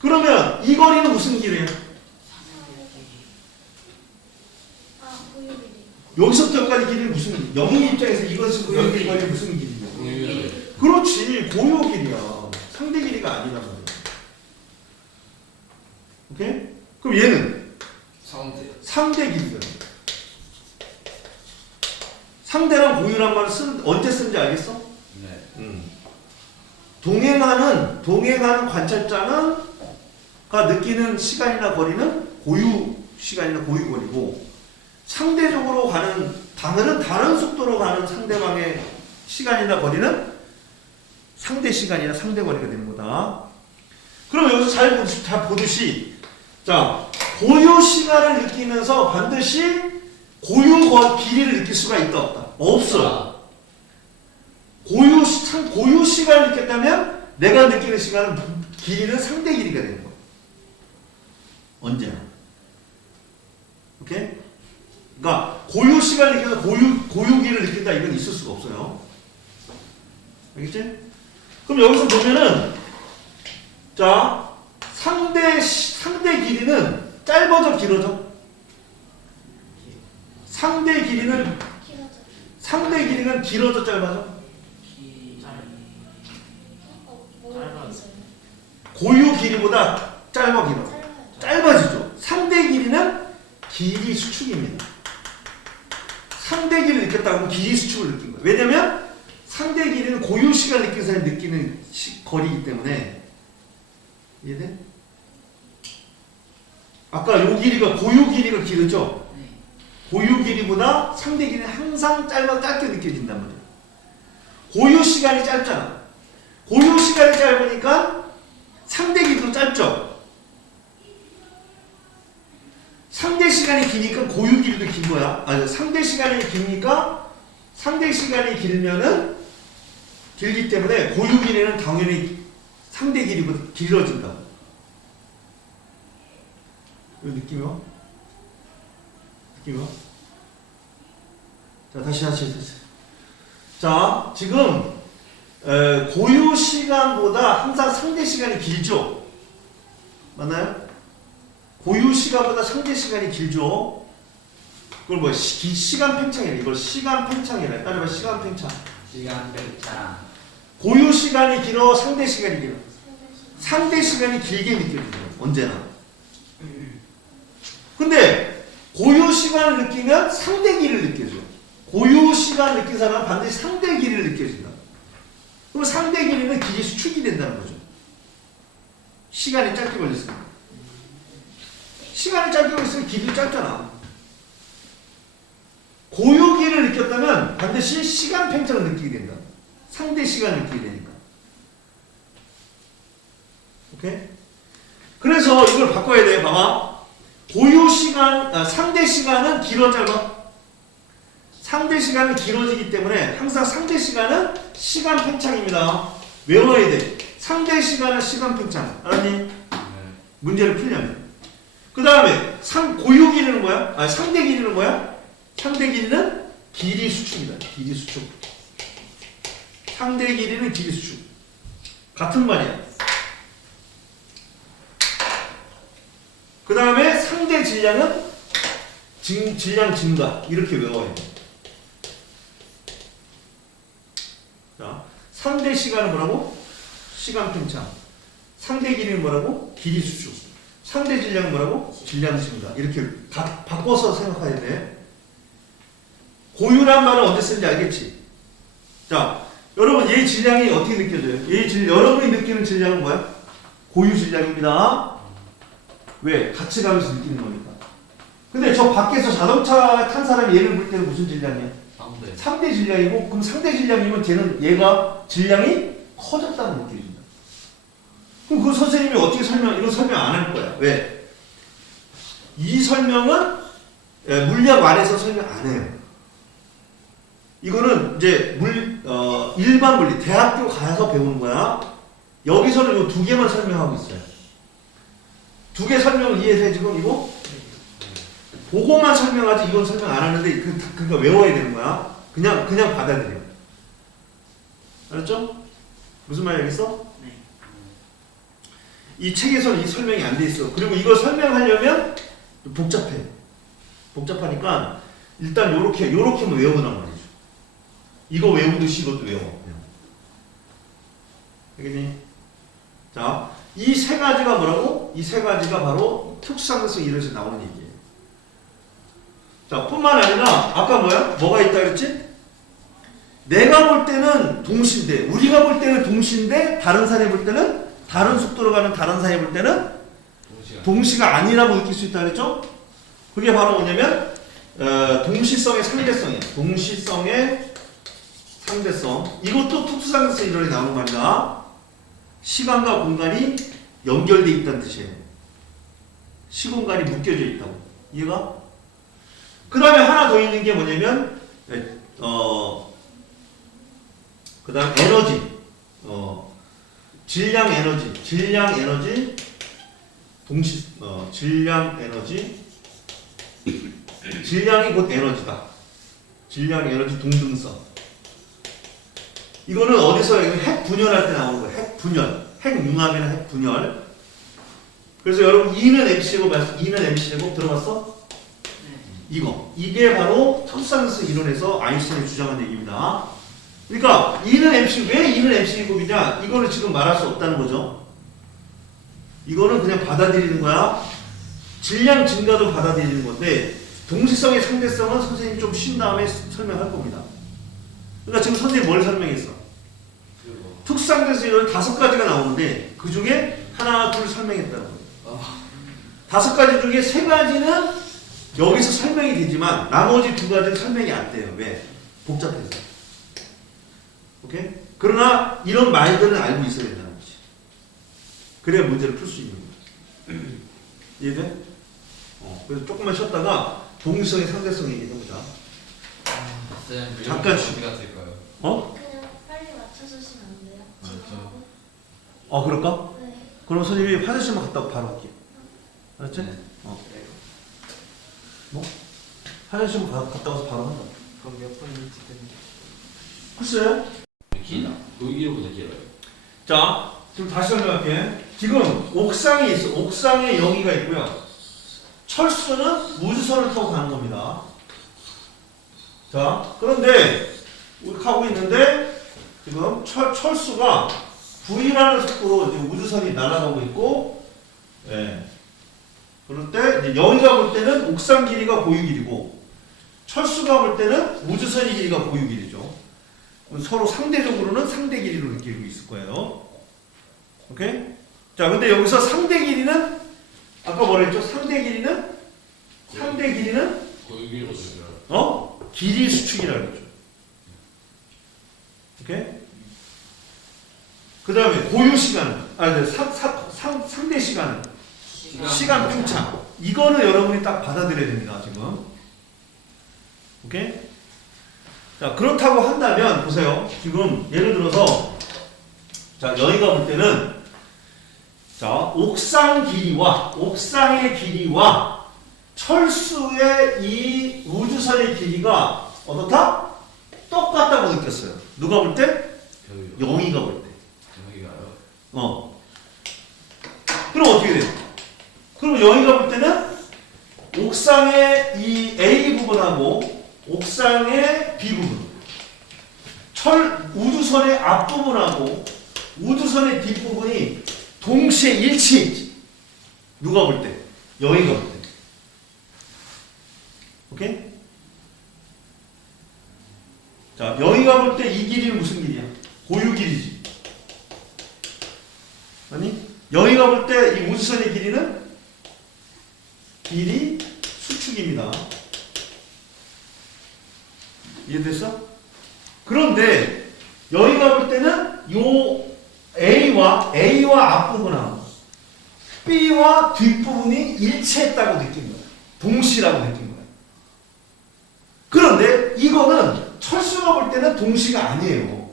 그러면 이 거리는 무슨 길이에요? 고유길이. 여기서부터 여기까지 길이는 무슨 길? 영희 입장에서 이것은 여기 거리 무슨 길이냐? 그렇지, 고유 길이야. 상대 길이가 아니란 말이야. 오케이? 그럼 얘는 상대 길이야. 상대랑 고유란 말을 언제 쓰는지 알겠어? 네. 동행하는 관찰자가 느끼는 시간이나 거리는 고유 시간이나 고유 거리고, 상대적으로 가는 다른 속도로 가는 상대방의 시간이나 거리는 상대 시간이나 상대 거리가 되는 거다. 그럼 여기서 잘 보듯이 자, 고유 시간을 느끼면서 반드시 고유 길이를 느낄 수가 있다 없다? 없어. 고유 시간을 느꼈다면 내가 느끼는 시간은 길이는 상대 길이가 되는 거야. 언제나. 오케이? 그러니까 고유 시간을 느껴서 고유 길이를 느낀다 이건 있을 수가 없어요. 알겠지? 그럼 여기서 보면은 자, 상대 길이는 짧아져 길어져? 상대 길이는 길어져. 상대 길이는 길어져 짧아져? 뭐가 짧아요. 있어요? 고유 길이보다 짧아 길어? 짧아요. 짧아지죠. 상대 길이는 길이 수축입니다. 상대 길이를 느꼈다고 하면 길이 수축을 느낀 거예요. 왜냐면 상대 길이는 고유 시간 느낀 사람이 느끼는 거리이기 때문에. 이해돼? 아까 요 길이가 고유 길이가 길었죠? 네. 고유 길이보다 상대 길이는 항상 짧게 느껴진단 말이에요. 고유 시간이 짧잖아. 고유 시간이 짧으니까 상대 길이도 짧죠? 상대 시간이 기니까 고유 길이도 긴 거야. 아니, 상대 시간이 기니까 상대 시간이 길면은 길기 때문에 고유 길이는 당연히 상대 길이보다 길어진다고. 이 느낌이 와? 느낌이 와? 자, 다시. 자, 지금 고유 시간보다 항상 상대 시간이 길죠? 맞나요? 고유 시간보다 상대 시간이 길죠? 그걸 뭐 시간 팽창이래. 이걸 시간 팽창이래. 따라봐, 시간 팽창. 시간 팽창. 고유 시간이 길어, 상대 시간이 길어. 상대 시간이 길게 느껴진다. 언제나. 근데 고유 시간을 느끼면 상대 길이를 느껴줘. 고유 시간 느낀 사람은 반드시 상대 길이를 느껴진다. 그럼 상대 길이는 길이 수축이 된다는 거죠. 시간이 짧게 걸렸으니까. 시간이 짧게 걸렸으면 길이도 짧잖아. 고유 길이를 느꼈다면 반드시 시간 팽창을 느끼게 된다. 상대 시간을 느끼게 되니까. 오케이? 그래서 이걸 바꿔야 돼. 봐봐. 고유 시간, 상대 시간은 길어 짧아? 상대 시간은 길어지기 때문에 항상 상대 시간은 시간 팽창입니다. 외워야 돼. 상대 시간은 시간 팽창. 알았니? 네. 문제를 풀려면. 그 다음에 고유 길이는 뭐야? 상대 길이는 뭐야? 상대 길이는 길이 수축이다. 길이 수축. 상대 길이는 길이 수축. 같은 말이야. 그 다음에 상대 질량은 질량 증가. 이렇게 외워야 돼. 자, 상대 시간은 뭐라고? 시간 팽창. 상대 길이는 뭐라고? 길이 수축. 상대 질량은 뭐라고? 질량 증가. 이렇게 바꿔서 생각해야 돼. 고유란 말은 언제 쓰는지 알겠지? 자, 여러분 얘 질량이 어떻게 느껴져요? 여러분이 느끼는 질량은 뭐야? 고유 질량입니다. 왜? 같이 가면서 느끼는 거니까. 근데 저 밖에서 자동차 탄 사람이 얘를 볼 때는 무슨 질량이야? 상대. 상대 질량이고, 그럼 상대 질량이면 얘가 질량이 커졌다고 느껴진다. 그럼 그 선생님이 어떻게 이거 설명 안 할 거야. 왜? 이 설명은 물리학 안에서 설명 안 해요. 이거는 이제 일반 물리, 대학교 가서 배우는 거야. 여기서는 이 두 개만 설명하고 있어요. 두 개 설명을 이해해 지금 이거? 그거만 설명하지 이건 설명 안 하는데 그거 외워야 되는 거야. 그냥 받아들여. 알았죠? 무슨 말이 알겠어? 네. 이 책에서는 이 설명이 안 돼 있어. 그리고 이걸 설명하려면 복잡해. 복잡하니까 일단 요렇게만 외우란 말이죠. 이거 외우듯이 이것도 외워. 알겠니? 자, 이 세 가지가 뭐라고? 이 세 가지가 바로 특수상대성 이론에서 나오는 얘기예요. 자, 뿐만 아니라 아까 뭐가 있다 그랬지? 내가 볼 때는 동시인데, 우리가 볼 때는 동시인데 다른 사람이 볼 때는 다른 속도로 가는 다른 사람이 볼 때는 동시가 아니라고 느낄 수 있다 그랬죠? 그게 바로 뭐냐면 동시성의 상대성이에요. 동시성의 상대성. 이것도 특수상대성 이론에 나오는 말이다. 시간과 공간이 연결되어 있다는 뜻이에요. 시공간이 묶여져 있다고. 이해가? 그 다음에 하나 더 있는 게 뭐냐면 그 다음 에너지. 질량 에너지. 질량 에너지 질량이 곧 에너지다. 질량 에너지 동등성. 이거는 어디서 핵 분열할 때 나오는 거예요. 핵 분열. 핵 융합이나 핵 분열. 그래서 여러분 E는 MC제곱 들어봤어? 이게 바로 특수상대성 이론에서 아인슈타인이 주장한 얘기입니다. 그러니까 E는 MC, 왜 E는 MC 제곱이냐? 이거는 지금 말할 수 없다는 거죠. 이거는 그냥 받아들이는 거야. 질량 증가도 받아들이는 건데 동시성의 상대성은 선생님이 좀 쉰 다음에 설명할 겁니다. 그러니까 지금 선생님이 뭘 설명했어? 특수상대성 이론 5가지가 나오는데 그 중에 하나, 둘 설명했다는 거예요. 5가지 중에 3가지는 여기서 설명이 되지만 나머지 2가지는 설명이 안 돼요. 왜? 복잡해서. 오케이? 그러나 이런 말들은 알고 있어야 된다는 거지. 그래야 문제를 풀 수 있는 거야. 이해돼? 그래서 조금만 쉬었다가 동시성의 상대성 얘기해보자. 쌤, 잠깐 어디 갔을까요? 그냥 빨리 맞춰주시면 안 돼요? 지금 하고? 그럴까? 네. 그럼 선생님이 화장실만 갔다 오고 바로 할게. 알았지? 네. 뭐? 화장실만 갔다 와서 바로 한다. 그럼 몇 분인지 글쎄요? 길다. 이거보다 길어요. 자, 지금 다시 설명할게. 지금 옥상이 있어. 옥상에 여기가 있고요. 철수는 우주선을 타고 가는 겁니다. 자, 그런데 우리 하고 있는데 지금 철수가 V라는 속도로 이제 우주선이 날아가고 있고, 예. 그럴 때 이제 여기가 볼 때는 옥상 길이가 고유 길이고, 철수가 볼 때는 우주선의 길이가 고유 길이죠. 서로 상대적으로는 상대 길이로 느끼고 있을 거예요. 오케이? 자, 근데 여기서 상대 길이는 아까 뭐라 했죠? 상대 길이는 고유길로 들어요. 길이 수축이라고 했죠. 오케이? 그 다음에 고유 시간, 상대 시간은 시간 팽창. 이거는 여러분이 딱 받아들여야 됩니다, 지금. 오케이? 자, 그렇다고 한다면, 보세요. 지금, 예를 들어서, 자, 여기가 볼 때는, 자, 옥상의 길이와 철수의 이 우주선의 길이가 어떻다? 똑같다고 느꼈어요. 누가 볼 때? 영희가 볼 때. 여기가요? 그럼 어떻게 돼요? 그럼 영희가 볼 때는 옥상의 이 A 부분하고 옥상의 B 부분, 우주선의 앞부분하고 우주선의 뒷부분이 동시에 일치했지. 누가 볼 때? 영희가 볼 때. 오케이? 자, 영희가 볼 때 이 길이는 무슨 길이야? 고유 길이지. 아니? 영희가 볼 때 이 우주선의 길이는 길이 수축입니다. 이해됐어? 그런데 여기가 볼 때는 요 A와 앞부분하고 B와 뒷부분이 일치했다고 느낀 거야. 동시라고 느낀 거야. 그런데 이거는 철수가 볼 때는 동시가 아니에요.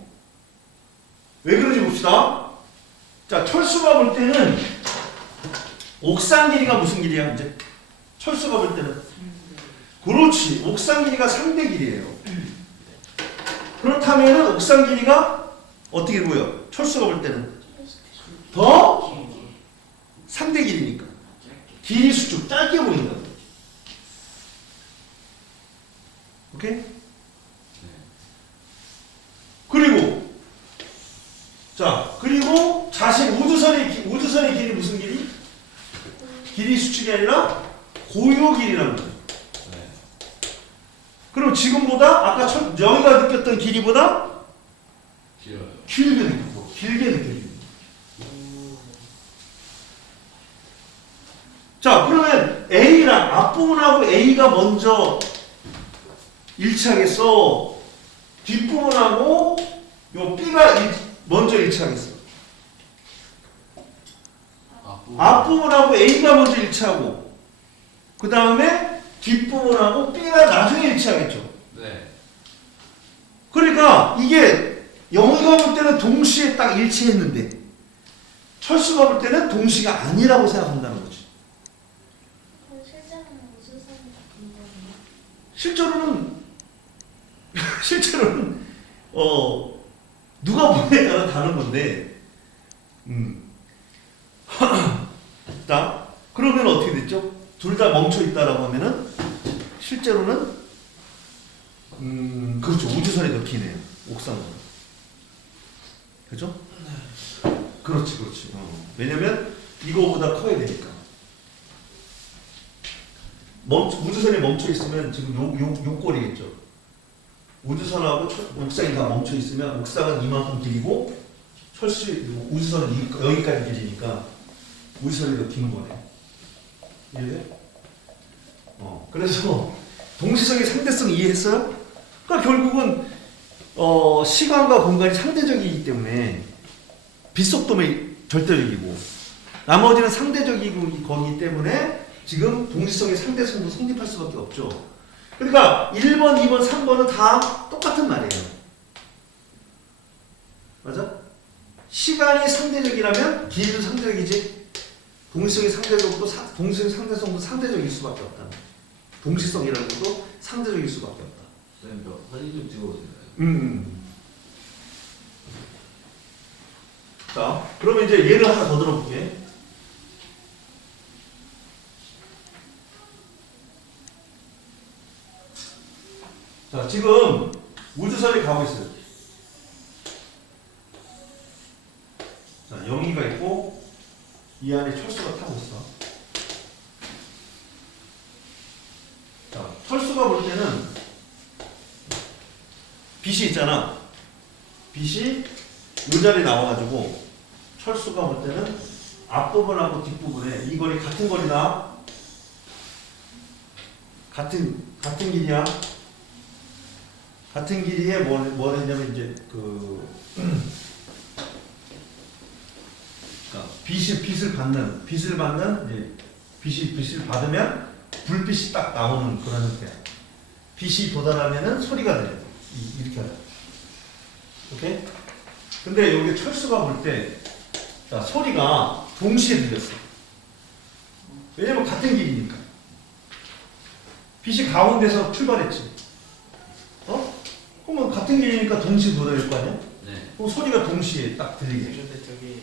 왜 그런지 봅시다. 자, 철수가 볼 때는 옥상 길이가 무슨 길이야, 이제? 철수가 볼 때는. 그렇지. 옥상 길이가 상대 길이에요. 그렇다면 옥상 길이가 어떻게 보여? 철수가 볼 때는 더 상대 길이니까. 길이 수축 짧게 보인다. 오케이? 그리고 자신 우주선의 길이 무슨 길이? 길이 수축이 아니라 고유 길이라는 거예요. 그럼 지금보다 아까 여기가 느꼈던 길이보다 길게 느껴집니다. 자, 그러면 A랑 앞부분하고 A가 먼저 일치하겠어? 뒷부분하고 요 B가 먼저 일치하겠어? 앞부분하고 A가 먼저 일치하고 그 다음에 뒷부분하고 B가 나중에 일치하겠죠? 네. 그러니까 이게 영희가 볼 때는 동시에 딱 일치했는데 철수가 볼 때는 동시가 아니라고 생각한다는 거지. 실제로는 우주선이 바뀐다고요? 실제로는 누가 보냐에 따라 다른 건데 자, 그러면 어떻게 됐죠? 둘 다 멈춰 있다라고 하면은 실제로는 그렇죠. 우주선이 더 기네요. 옥상은. 그죠? 그렇지, 그렇지. 왜냐면 이거보다 커야 되니까. 우주선이 멈춰 있으면 지금 요 꼴이겠죠. 우주선하고 옥상이 다 멈춰 있으면 옥상은 이만큼 길이고 우주선은 여기까지 길이니까 우주선이 더 긴 거네. 이해돼? 그래서 동시성의 상대성 이해했어요? 그러니까 결국은 시간과 공간이 상대적이기 때문에 빛속도면 절대적이고 나머지는 상대적이고 거기 때문에 지금 동시성의 상대성도 성립할 수밖에 없죠. 그러니까 1번, 2번, 3번은 다 똑같은 말이에요. 맞아? 시간이 상대적이라면 길이도 상대적이지. 동시성의 상대성도 상대적일 수밖에 없다. 동시성이라는 것도 상대적일 수밖에 없다. 선생님 사진 좀 찍어도 되나요? 자, 그러면 이제 예를 하나 더 들어볼게. 자, 지금 우주선이 가고 있어요. 자, 영희가 있고 이 안에 철수가 타고 있어. 자, 철수가 볼 때는 빛이 있잖아. 빛이 이 자리에 나와가지고 철수가 볼 때는 앞부분하고 뒷부분에 이 거리 같은 거리다. 같은 길이야. 같은 길이에 뭐 했냐면 이제 그러니까 빛을 받는 이제 빛을 받으면 불빛이 딱 나오는 그런 형태야. 빛이 도달하면은 소리가 들려. 이렇게 하자. 오케이? 근데 여기 철수가 볼 때 소리가 동시에 들렸어. 왜냐면 같은 길이니까. 빛이 가운데서 출발했지. 그러면 같은 길이니까 동시에 도달할 거 아니야? 네. 그럼 소리가 동시에 딱 들리게. 근데 저기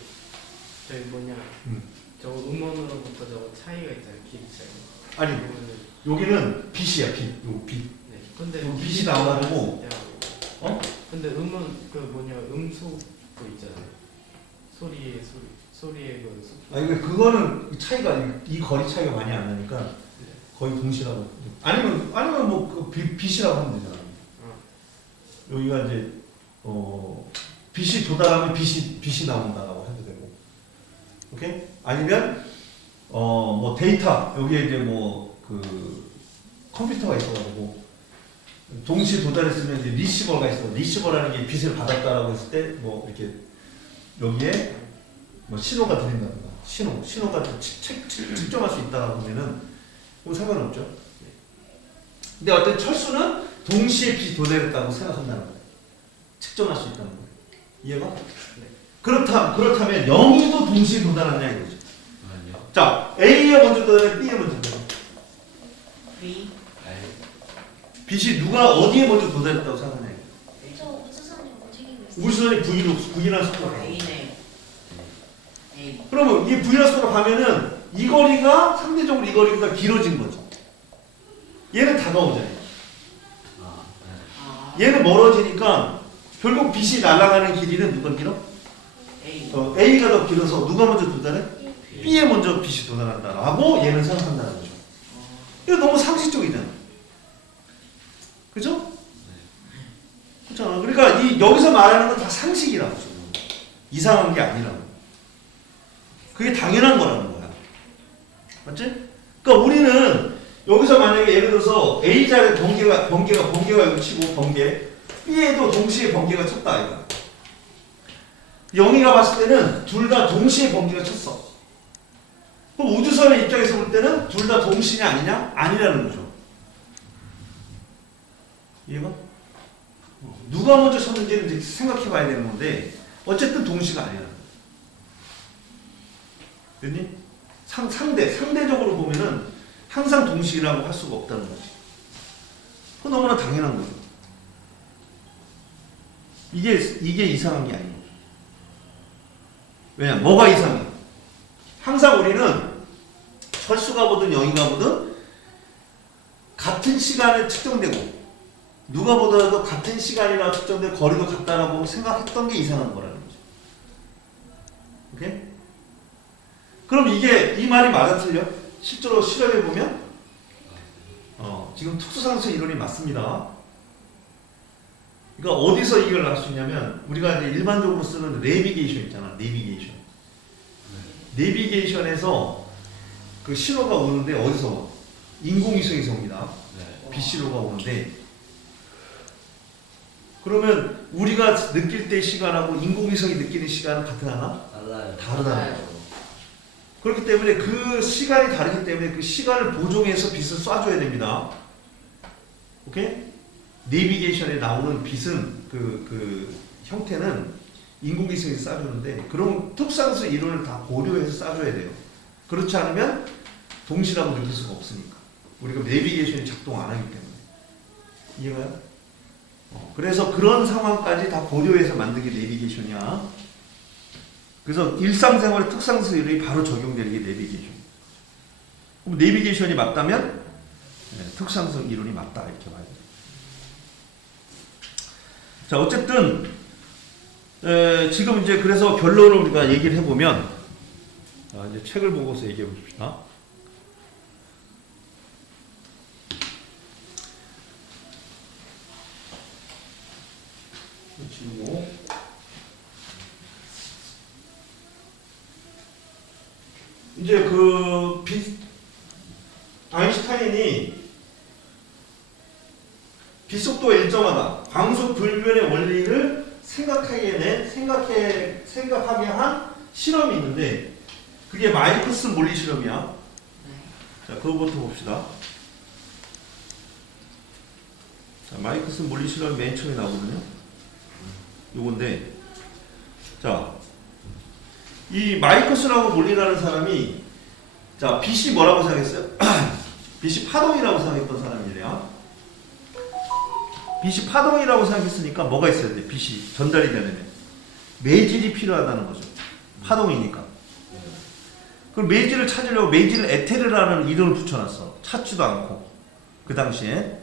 저 음원으로부터 저거 차이가 있잖아요. 길이 차이가. 아니, 여기는 빛이야, 빛. 요 빛. 네. 근데 빛이 나와가지고. 근데 음원 음소 그 있잖아요. 소리의 그 속. 아니, 그거는 차이가 이 거리 차이가 많이 안 나니까 거의 동시라고. 아니면 뭐 그 빛이라고 하면 되잖아. 여기가 이제 빛이 도달하면 빛이 나온다라고 해도 되고. 오케이? 아니면 뭐 데이터 여기에 이제 뭐 그 컴퓨터가 있어가지고 동시에 도달했으면 이제 리시버가 있어. 리시버라는 게 빛을 받았다라고 했을 때 뭐 이렇게 여기에 뭐 신호가 들린다든가 신호가 측정할 수 있다라고 하면은 그건 상관없죠. 근데 어떤 철수는 동시에 빛이 도달했다고 생각한다는 거예요. 측정할 수 있다는 거예요. 이해가? 네. 그렇다면 영희도 동시에 도달하냐 이거죠. 아니요. 자, A에 먼저 도달해, B에 먼저 도달해. B. 빛이 누가 어디에 먼저 도달했다고 생각하냐 이거죠. 저 우주선이 움직이고 있어요. 우주선이 V라는 속도로 가요. A네. A. 그러면 이 V라는 속도로 가면은 이 거리가 상대적으로 이 거리보다 길어진 거죠. 얘는 다가오잖아요. 얘는 멀어지니까 결국 빛이 날아가는 길이는 누가 길어? A. A가 더 길어서 누가 먼저 도달해? B에 먼저 빛이 도달한다라고 얘는 생각한다는 거죠. 이거 너무 상식적이잖아. 그죠? 그렇잖아. 그러니까 여기서 말하는 건 다 상식이라고 지금. 이상한 게 아니라고. 그게 당연한 거라는 거야. 맞지? 그러니까 우리는 여기서 만약에 예를 들어서 A자리에 번개가 여기 치고 번개, B에도 동시에 번개가 쳤다 이거. 영희가 봤을 때는 둘 다 동시에 번개가 쳤어. 그럼 우주선의 입장에서 볼 때는 둘 다 동시냐 아니냐? 아니라는 거죠. 이해가? 누가 먼저 쳤는지는 이제 생각해 봐야 되는 건데 어쨌든 동시가 아니라는 거야. 됐니? 상대적으로 보면은 항상 동시라고 할 수가 없다는 거지. 그건 너무나 당연한 거죠. 이게 이상한 게 아니에요. 왜냐? 뭐가 이상해? 항상 우리는 철수가 보든 영희가 보든 같은 시간에 측정되고 누가 보더라도 같은 시간이나 측정된 거리도 같다라고 생각했던 게 이상한 거라는 거죠. 오케이? 그럼 이게 이 말이 맞아 틀려? 실제로 실험해 보면 지금 특수상수 이론이 맞습니다. 그러니까 어디서 이걸 알 수 있냐면 우리가 이제 일반적으로 쓰는 내비게이션 있잖아. 내비게이션에서 그 신호가 오는데 어디서 와? 인공위성에서 옵니다. 빛신호가 오는데 그러면 우리가 느낄 때 시간하고 인공위성이 느끼는 시간은 같으나? 달라요. 다르다는 거죠. 그렇기 때문에 그 시간이 다르기 때문에 그 시간을 보정해서 빛을 쏴줘야 됩니다. 오케이? 내비게이션에 나오는 빛은 그 형태는 인공위성에서 쏴주는데 그런 특수상수 이론을 다 고려해서 쏴줘야 돼요. 그렇지 않으면 동시라고 느낄 수가 없으니까. 우리가 내비게이션이 작동 안 하기 때문에. 이해가요? 그래서 그런 상황까지 다 고려해서 만든 게 내비게이션이야. 그래서 일상생활의 특상수 이론이 바로 적용되는 게 내비게이션. 그럼 내비게이션이 맞다면 특상수 이론이 맞다 이렇게 봐야 돼요. 자, 어쨌든 지금 이제 그래서 결론을 우리가 얘기를 해보면 이제 책을 보고서 얘기해 봅시다. 그리고 이제 그 아인슈타인이 빛속도가 일정하다. 광속 불변의 원리를 생각하게 한 실험이 있는데 그게 마이커스 몰리 실험이야. 자, 그거부터 봅시다. 자, 마이커스 몰리 실험 맨 처음에 나오거든요. 요건데, 자, 이 마이커스라고 몰리라는 사람이, 자, 빛이 뭐라고 생각했어요? 빛이 파동이라고 생각했던 사람이래요. 빛이 파동이라고 생각했으니까 뭐가 있어야 돼? 빛이 전달이 되려면 매질이 필요하다는 거죠. 파동이니까. 그럼 매질을 찾으려고 매질 에테르라는 이름을 붙여놨어. 찾지도 않고 그 당시에.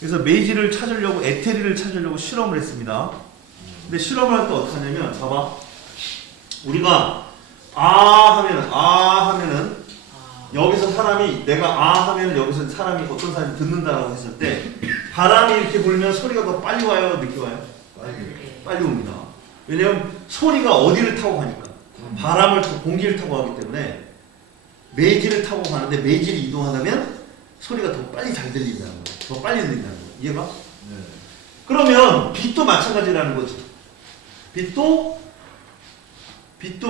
그래서 매질을 찾으려고 에테르를 찾으려고 실험을 했습니다. 근데 실험을 할 때 어떻게 하냐면 봐봐. 우리가 하면은 여기서 사람이 내가 하면은 여기서 사람이 어떤 사람이 듣는다라고 했을 때 바람이 이렇게 불면 소리가 더 빨리 와요, 늦게 와요? 빨리 옵니다. 왜냐면 소리가 어디를 타고 가니까 바람을 공기를 타고 가기 때문에 매질을 타고 가는데 매질이 이동하다면 소리가 더 빨리 잘 들린다는 거예요. 더 빨리 들린다는 거예요. 이해가? 네. 그러면 빛도 마찬가지라는 거지. 빛도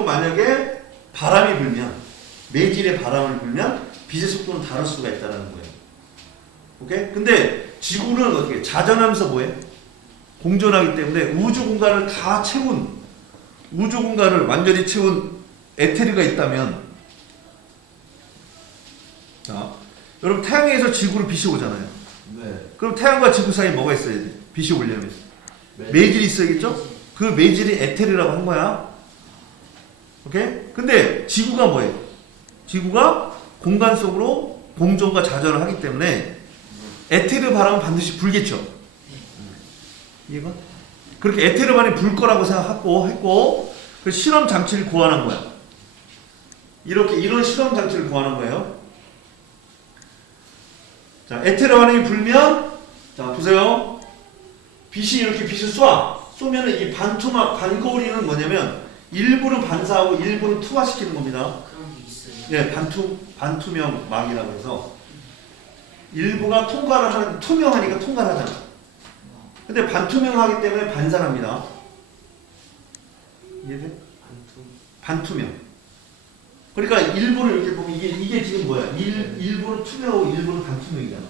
만약에 바람이 불면 매질의 바람을 불면 빛의 속도는 다를 수가 있다는 거예요. 오케이? 근데 지구는 어떻게 자전하면서 뭐해? 공전하기 때문에 우주 공간을 다 채운 우주 공간을 완전히 채운 에테르가 있다면 자, 여러분 태양에서 지구로 빛이 오잖아요. 네. 그럼 태양과 지구 사이에 뭐가 있어야 돼? 빛이 오려면 매질이 있어야겠죠? 그 매질이 에테르라고 한 거야. 오케이? 근데 지구가 뭐예요? 지구가 공간 속으로 공전과 자전을 하기 때문에 에테르 바람은 반드시 불겠죠. 이해가? 그렇게 에테르 바람이 불 거라고 생각했고 그 실험 장치를 고안한 거야. 이런 실험 장치를 고안한 거예요. 자, 에테르 바람이 불면 자 보세요. 빛이 이렇게 빛을 쏘면은 이게 반거리는 뭐냐면 일부는 반사하고 일부는 투과시키는 겁니다. 그런 게 있어요. 예, 반투명 막이라고 해서 일부가 통과를 하는 투명하니까 통과를 하잖아. 근데 반투명하기 때문에 반사합니다. 이해돼? 반투명. 그러니까 일부를 이렇게 보면 이게 지금 뭐야? 일부는 투명하고 일부는 반투명이잖아.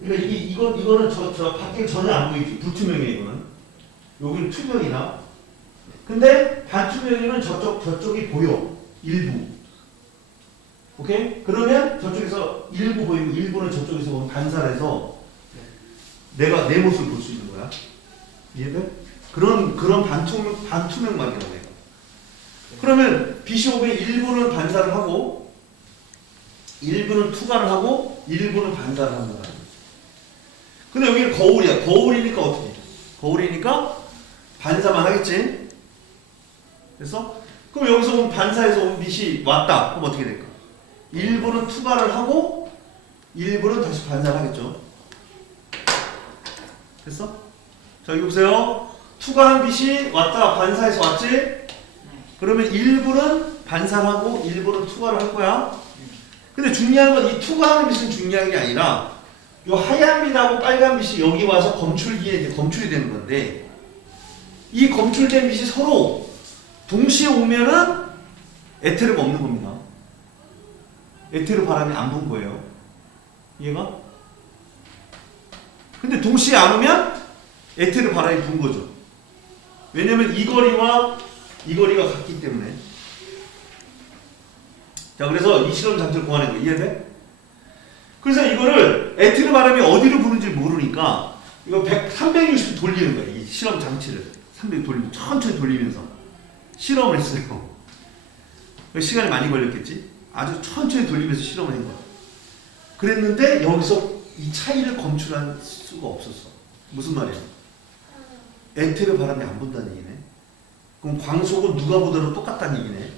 그러니까 이거는 저 밖에 전혀 안 보이지. 불투명해 이거는. 여기는 투명이나. 근데 반투명이면 저쪽이 보여. 일부. 오케이? 그러면 저쪽에서 일부 보이고 일부는 저쪽에서 보면 반사해서 내가 내 모습을 볼 수 있는 거야. 이해돼? 그런 반투명막이라고 해요. 그러면 빛이 오면 일부는 반사를 하고 일부는 투과를 하고 일부는 반사를 한다. 근데 여기는 거울이야. 거울이니까 어떻게 해? 거울이니까 반사만 하겠지? 그래서 그럼 여기서 온 반사에서 온 빛이 왔다. 그럼 어떻게 될까? 일부는 투과를 하고 일부는 다시 반사를 하겠죠. 됐어? 자, 여기 보세요. 투과한 빛이 왔다. 반사해서 왔지? 그러면 일부는 반사를 하고 일부는 투과를 할 거야. 근데 중요한 건 이 투과하는 빛은 중요한 게 아니라 요 하얀 빛하고 빨간 빛이 여기 와서 검출기에 이제 검출이 되는 건데 이 검출된 빛이 서로 동시에 오면은 에테르가 없는 겁니다. 에테르 바람이 안 분 거예요. 이해가? 근데 동시에 안 오면 에테르 바람이 분 거죠. 왜냐면 이 거리와 이 거리가 같기 때문에. 자, 그래서 이 실험 장치를 구하는 거 이해돼? 그래서 이거를 에테르 바람이 어디로 부는지 모르니까 이거 360도 돌리는 거야. 이 실험 장치를 360도 돌리면 천천히 돌리면서 실험을 했어요. 시간이 많이 걸렸겠지? 아주 천천히 돌리면서 실험을 한 거야. 그랬는데 여기서 이 차이를 검출할 수가 없었어. 무슨 말이야? 에테르 바람이 안 분다는 얘기네. 그럼 광속은 누가 보더라도 똑같다는 얘기네.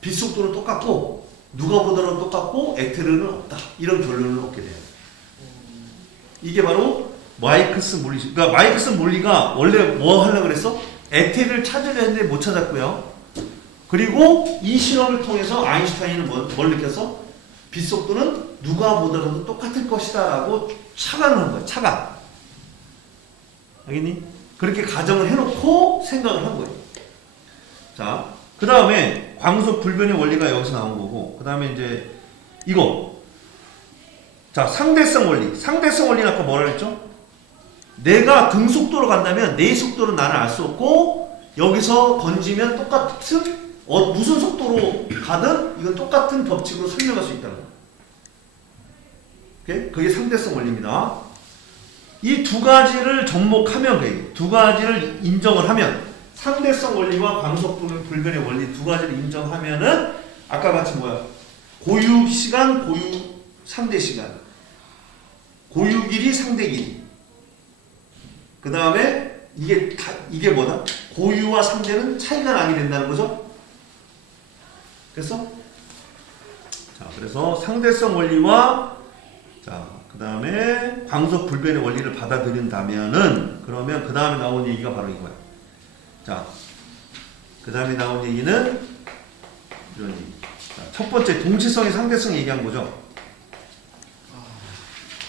빛 속도는 똑같고 누가 보더라도 똑같고 에테르는 없다. 이런 결론을 얻게 돼요. 이게 바로 마이크스 물리. 그러니까 마이크스 물리가 원래 뭐 하려고 그랬어? 에테르를 찾으려 했는데 못 찾았고요. 그리고 이 실험을 통해서 아인슈타인은 뭘 느꼈어? 빛 속도는 누가 보더라도 똑같을 것이다 라고 착안을 한 거야. 착안. 알겠니? 그렇게 가정을 해놓고 생각을 한 거예요. 자, 그 다음에 광속 불변의 원리가 여기서 나온 거고, 그 다음에 이제 이거. 자, 상대성 원리. 상대성 원리는 아까 뭐라 그랬죠? 내가 등 속도로 간다면 내 속도는 나는 알 수 없고, 여기서 던지면 똑같은 무슨 속도로 가든 이건 똑같은 법칙으로 설명할 수 있다는 거예요. 오케이? 그게 상대성 원리입니다. 이 두 가지를 접목하면, 두 가지를 인정을 하면, 상대성 원리와 광속 불변의 원리 두 가지를 인정하면은 아까 같이 뭐야? 고유 시간, 고유 상대 시간, 고유 길이, 상대 길이. 그 다음에 이게 뭐다? 고유와 상대는 차이가 나게 된다는 거죠. 됐어? 자, 그래서 상대성 원리와 그 다음에 광속 불변의 원리를 받아들인다면은 그러면 그 다음에 나온 얘기가 바로 이거야. 자, 그 다음에 나온 얘기는 이런 얘기. 자, 첫 번째 동치성의 상대성 얘기한 거죠.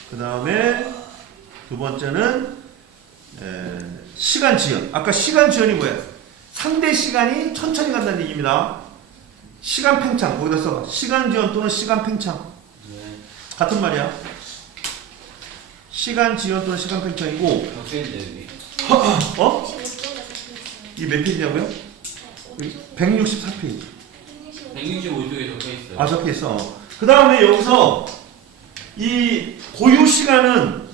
그 다음에 두 번째는 시간 지연. 아까 시간 지연이 뭐야? 상대 시간이 천천히 간다는 얘기입니다. 시간 팽창 거기다 써봐. 시간 지연 또는 시간 팽창. 같은 말이야. 시간 지연 또는 시간 팽창이고. 어? 이 몇 페이지냐고요? 164페이지. 165쪽에 적혀 있어요. 아, 적혀 있어. 그 다음에 여기서 이 고유 시간은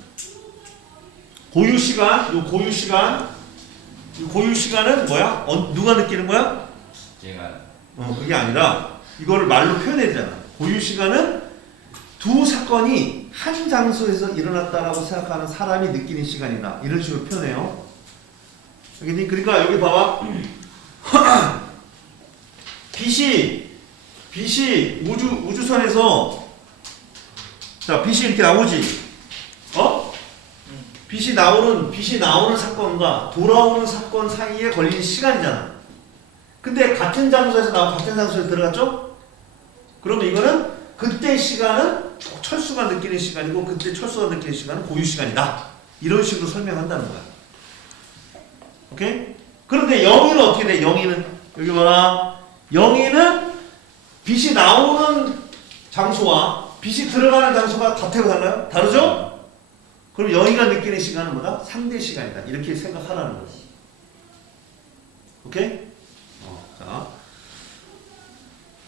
뭐야? 누가 느끼는 거야? 제가. 그게 아니라 이거를 말로 표현해야 되잖아. 고유 시간은 두 사건이 한 장소에서 일어났다라고 생각하는 사람이 느끼는 시간이다. 이런 식으로 표현해요. 알겠니? 그러니까 여기 봐봐. 빛이 우주선에서 자, 빛이 이렇게 나오지. 빛이 나오는 사건과 돌아오는 사건 사이에 걸리는 시간이잖아. 근데 같은 장소에서 나와 같은 장소에 들어갔죠? 그러면 이거는 그때 시간은 철수가 느끼는 시간이고 그때 철수가 느끼는 시간은 고유 시간이다. 이런 식으로 설명한다는 거야. 오케이? 그런데 영의는 어떻게 돼? 영의는 여기 봐라. 영의는 빛이 나오는 장소와 빛이 들어가는 장소가 같아요, 달라요? 다르죠? 그럼 영의가 느끼는 시간은 뭐다? 상대 시간이다. 이렇게 생각하라는 거지. 오케이? 자.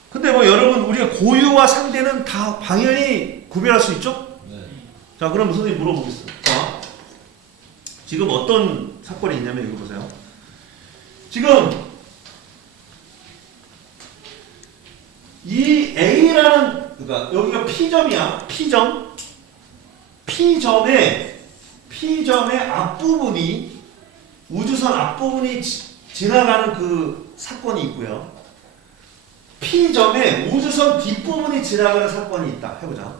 근데 뭐 여러분 우리가 고유와 상대는 다 당연히 구별할 수 있죠? 네. 자, 그럼 선생님 물어보겠습니다. 자, 지금 어떤 사건이 있냐면 이거 보세요. 지금 이 A라는 그러니까 여기가 P점이야. P점의 앞부분이 우주선 앞부분이 지나가는 그 사건이 있고요. P점에 우주선 뒷부분이 지나가는 사건이 있다. 해보자.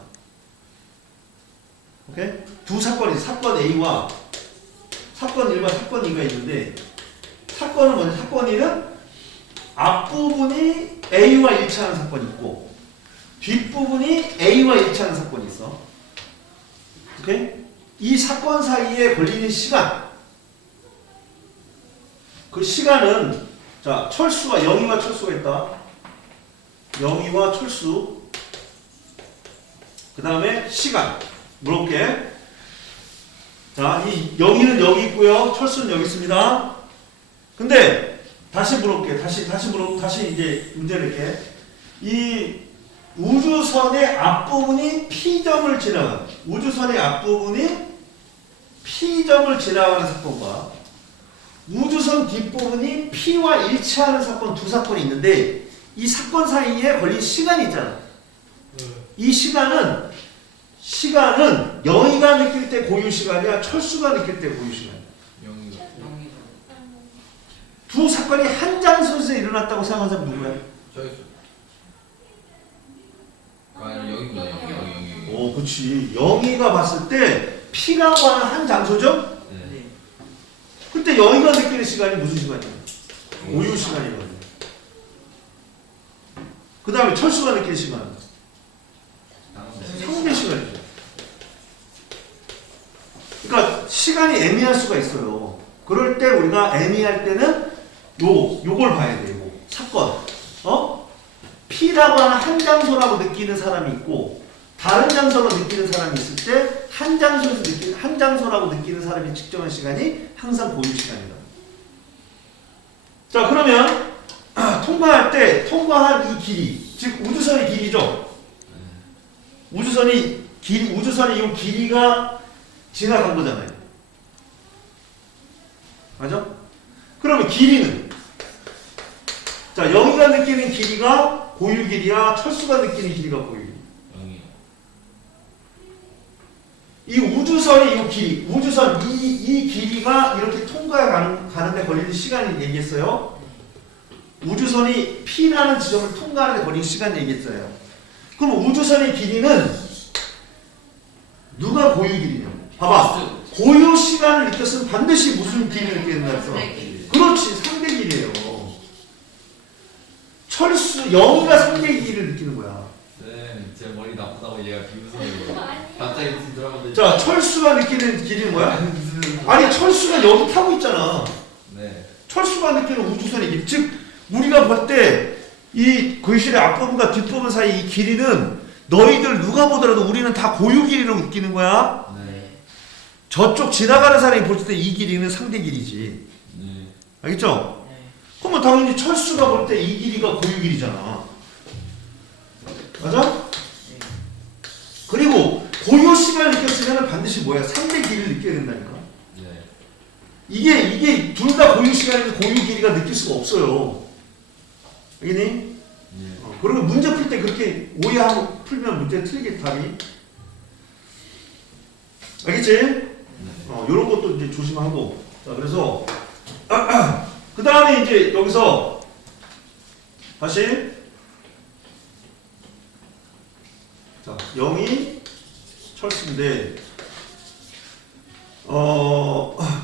오케이? 두 사건이 사건 A와 사건 1과 사건 2가 있는데 사건은 뭐냐? 사건 1은 앞부분이 A와 일치하는 사건이 있고 뒷부분이 A와 일치하는 사건이 있어. 오케이? 이 사건 사이에 걸리는 시간 그 시간은 자 철수가 영희와 철수가 있다. 영희와 철수 그 다음에 시간 물어볼게. 자, 이 영희는 여기 있고요. 철수는 여기 있습니다. 근데 다시 물어볼게. 다시 이제 문제 낼게. 이 우주선의 앞부분이 P점을 지나가는 우주선의 앞부분이 P점을 지나가는 사건과 우주선 뒷부분이 P와 일치하는 사건 두 사건이 있는데 이 사건 사이에 걸린 시간이 있잖아. 이 시간은 영희가 느낄 때 고유 시간이야, 철수가 느낄 때 고유 시간이야. 영희가. 두 사건이 한 장소에서 일어났다고 생각하는 사람 누구야? 저기 있어. 아니 영희입니다. 영희. 오, 그렇지. 영희가 봤을 때 P라고 하는 한 장소죠? 네. 그때 영희가 느끼는 시간이 무슨 시간이야? 고유 시간이거든. 그 다음에 철수가 느끼는 시간은 상대 시간이죠. 그러니까 시간이 애매할 수가 있어요. 그럴 때 우리가 애매할 때는 요걸 봐야 돼요. 요거. 사건. P라고 하는 한 장소라고 느끼는 사람이 있고 다른 장소로 느끼는 사람이 있을 때 한 장소라고 느끼는 사람이 측정한 시간이 항상 고유 시간이다. 자, 그러면 통과할 때 통과한 이 길이, 즉 우주선의 길이죠. 우주선의 이 길이가 지나간 거잖아요. 맞아? 그러면 길이는 자, 영희가 느끼는 길이가 고유 길이야, 철수가 느끼는 길이가 고유 길이. 영희. 이 우주선의 이 길이, 우주선 이 길이가 이렇게 통과해 가는데 걸리는 시간을 얘기했어요. 우주선이 P라는 지점을 통과하는데 걸리는 시간 얘기했어요. 그럼 우주선의 길이는 누가 고유 길이냐? 봐봐. 고유 시간을 느꼈으면 반드시 무슨 길이를 느껴야 된다 했어? 그렇지, 상대 길이에요. 영희가 상대 길이를 느끼는 거야. 네, 제 머리 나쁘다고 얘가 비웃어요. 갑자기 무슨 드라마인데. 자, 철수가 느끼는 길이는 뭐야? 아니, 철수가 여기 타고 있잖아. 네. 철수가 느끼는 우주선의 길. 즉, 우리가 볼 때 이 거실의 앞부분과 뒷부분 사이 이 길이는 너희들 누가 보더라도 우리는 다 고유 길이로 느끼는 거야. 네. 저쪽 지나가는 사람이 볼 때 이 길이는 상대 길이지. 네. 알겠죠? 그러면 당연히 철수가 볼 때 이 길이가 고유 길이잖아. 맞아? 그리고 고유 시간을 느꼈으면 반드시 뭐야? 상대 길이를 느껴야 된다니까. 네. 이게 둘 다 고유 시간에서 고유 길이가 느낄 수가 없어요. 알겠니? 네. 그리고 문제 풀 때 그렇게 오해하고 풀면 문제 틀리게 답이. 알겠지? 요런 것도 이제 조심하고. 자, 그래서 그 다음에 이제 여기서 다시 자, 영희 철수인데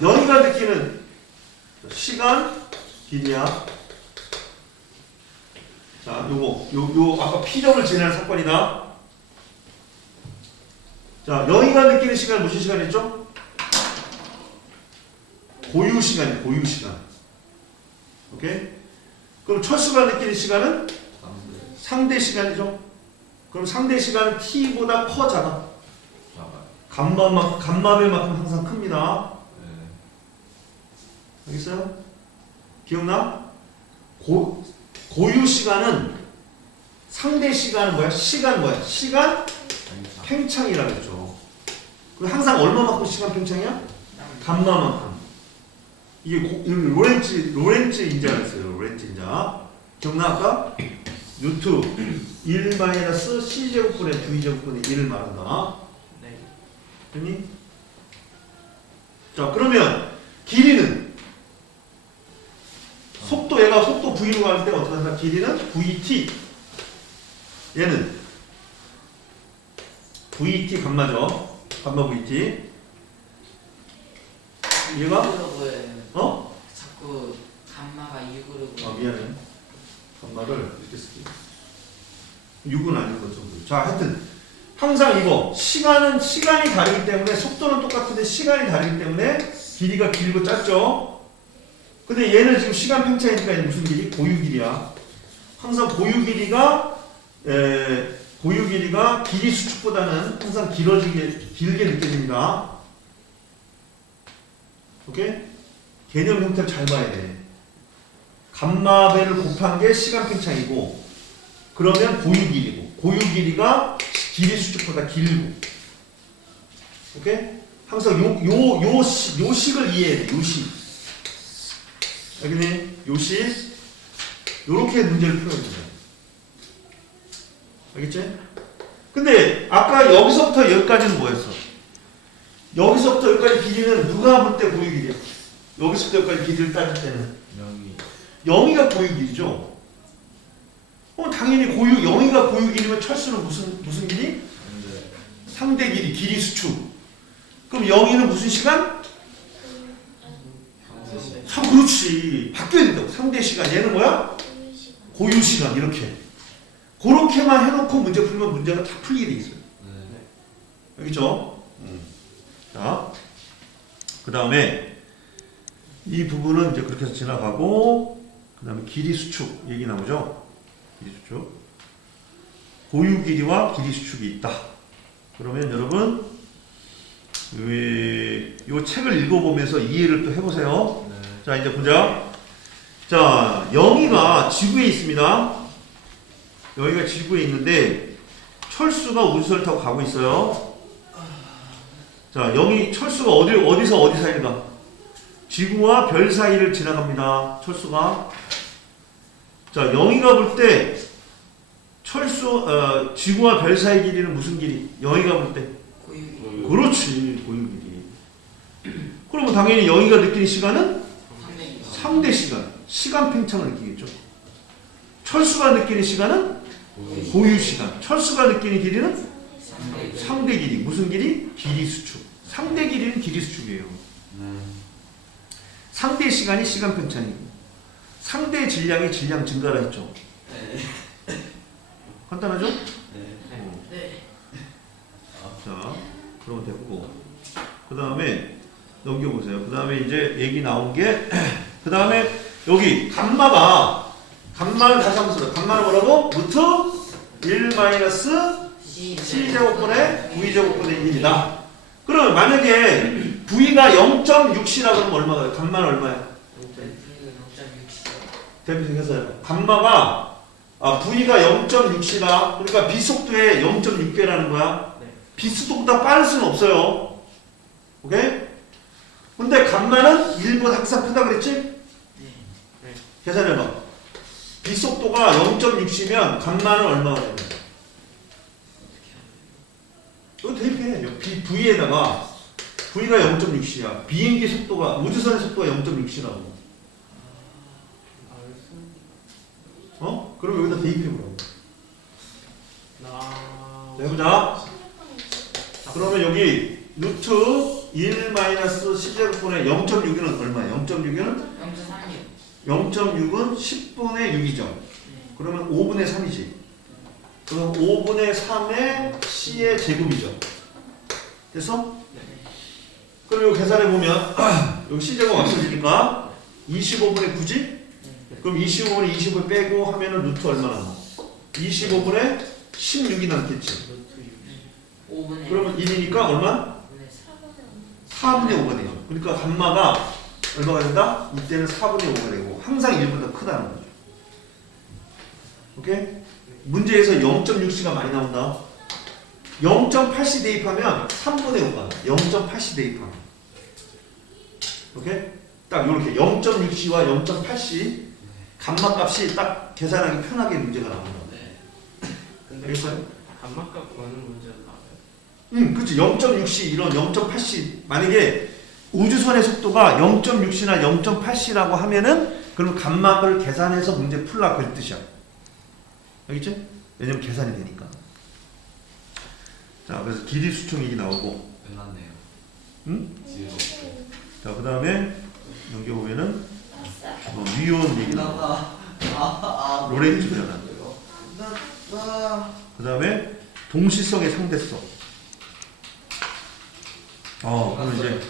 영희가 느끼는 시간 길이야. 자, 요 아까 P점을 지나는 사건이다. 자, 영희가 느끼는 시간 무슨 시간이었죠? 고유 시간이야, 고유 시간. 오케이? 그럼 철수가 느끼는 시간은 상대 시간이죠. 그럼 상대 시간은 T보다 커잖아. 감마벨만큼 항상 큽니다. 알겠어요? 기억나? 고유 시간은 상대 시간은 뭐야? 시간 뭐야? 시간 팽창이라고 했죠. 그 항상 얼마만큼 시간 팽창이야? 감마만큼. 이게 로렌츠 인자가 있어요. 로렌츠 인자. 기억나 아까? 루트 1 마이너스 c제곱분의 v제곱분의 1을 말한다. 네. 됐니? 자, 그러면 길이는 속도, 얘가 속도 v로 갈 때 어떻게 한다? 길이는 vt. 얘는 vt 감마죠. 감마 vt. 얘가 보여요. 어? 자꾸 감마가 6으로 보여. 아, 미안해. 감마를 이렇게 쓸게. 6은 아닌 것 정도. 자, 하여튼 항상 이거 시간이 다르기 때문에 속도는 똑같은데 시간이 다르기 때문에 길이가 길고 짧죠. 근데 얘는 지금 시간 팽창이니까 얘는 무슨 길이? 고유 길이야. 항상 고유 길이가 길이 수축보다는 항상 길게 느껴집니다. 오케이? 개념 형태를 잘 봐야 돼. 감마배를 곱한 게 시간 팽창이고, 그러면 고유 길이고, 고유 길이가 길이 수축보다 길고. 오케이? 항상 요 식을 이해해야 돼. 요 식. 알겠니? 요 식. 요렇게 문제를 풀어야 돼. 알겠지? 근데 아까 여기서부터 여기까지는 뭐였어? 여기서부터 여기까지 길이는 누가 볼 때 고유 길이야? 여기서부터 여기까지 길이를 따질 때는 0이가 고유 길이죠. 당연히 0이가 고유 길이면 철수는 무슨 길이? 상대 길이, 길이 수축. 그럼 0이는 무슨 시간? 그렇지. 바뀌어야 된다고. 상대 시간. 얘는 뭐야? 고유 시간. 이렇게. 그렇게만 해놓고 문제 풀면 문제가 다 풀리게 돼 있어요. 알겠죠? 자, 그 다음에 이 부분은 이제 그렇게 해서 지나가고, 그 다음에 길이 수축 얘기 나오죠? 길이 수축. 고유 길이와 길이 수축이 있다. 그러면 여러분, 이 책을 읽어보면서 이해를 또 해보세요. 자, 이제 보자. 자, 영희가 지구에 있습니다. 여기가 지구에 있는데 철수가 우주선을 타고 가고 있어요. 자, 철수가 어디서 어디 사이를 가? 지구와 별 사이를 지나갑니다. 철수가. 자, 영희가 볼 때 지구와 별 사이 길이는 무슨 길이? 영희가 볼 때. 고유. 그렇지, 고유 길이. 그러면 당연히 영희가 느끼는 시간은 상대 시간. 시간 팽창을 느끼겠죠. 철수가 느끼는 시간은 고유 시간. 철수가 느끼는 길이는 상대 길이. 무슨 길이? 길이 수축. 상대 길이는 길이 수축이에요. 상대 시간이 시간 팽창이고, 상대 질량이 질량 증가를 했죠. 간단하죠? 네. 자, 그러면 됐고, 그 다음에 넘겨보세요. 그 다음에 이제 얘기 나온 게, 그 다음에 여기 감마를 다시 한번 써요. 감마는 뭐라고? 루트 1 마이너스 c제곱분의 v제곱분의 1이다. 그럼 만약에 v가 0.6c라 그러면 얼마가 돼요? 감마는 얼마야? 대표해서요. 감마가 v가 0.6c다. 그러니까 비속도의 0.6배라는 거야. 비속도보다 빠를 수는 없어요. 오케이? 근데 감마는 1보다 항상 크다 그랬지? 계산해봐. 비속도가 0.6이면 감마는 얼마가 되냐? 이거 대입해. V에다가 V가 0.6이야. 비행기 속도가, 우주선의 속도가 0.6이라고. 그럼 여기다 대입해보라고. 해보자. 그러면 여기 루트 1 마이너스 c제곱분의 0.6은 얼마야? 0.6은? 0.6은 10분의 6이죠. 그러면 5분의 3이지. 그럼 5분의 3의 c의 제곱이죠. 됐어? 그럼 이거 계산해보면 여기 c제곱 없어지니까 25분의 9지? 그럼 25분의 25를 빼고 하면은 루트 얼마나 나와? 25분의 16이 남겠지. 그러면 1이니까 얼마? 4분의 5가 되죠. 그러니까 감마가 얼마가 된다? 이때는 4분의 5가 되고 항상 1보다 크다는 거죠. 오케이? 문제에서 0.6c가 많이 나온다. 0.8c 대입하면 3분의 5가 0.8c 대입하면. 오케이? 딱 이렇게 0.6c와 0.8c 감마 값이 딱 계산하기 편하게 문제가 나온다. 알겠어요? 간막값 구하는 문제는 나와요. 그치. 0.6c 이런 0.8c 만약에 우주선의 속도가 0.6c나 0.8c라고 하면은 그럼 감막을 계산해서 문제 풀라 그 뜻이야. 알겠지? 왜냐면 계산이 되니까. 자, 그래서 길이 수축력이 나오고. 끝났네요. 응? 지혜롭고. 자, 그 다음에 넘겨보면은 위온 얘기 나와. 로렌츠 변화. 그 다음에 동시성의 상대성. 그럼 이제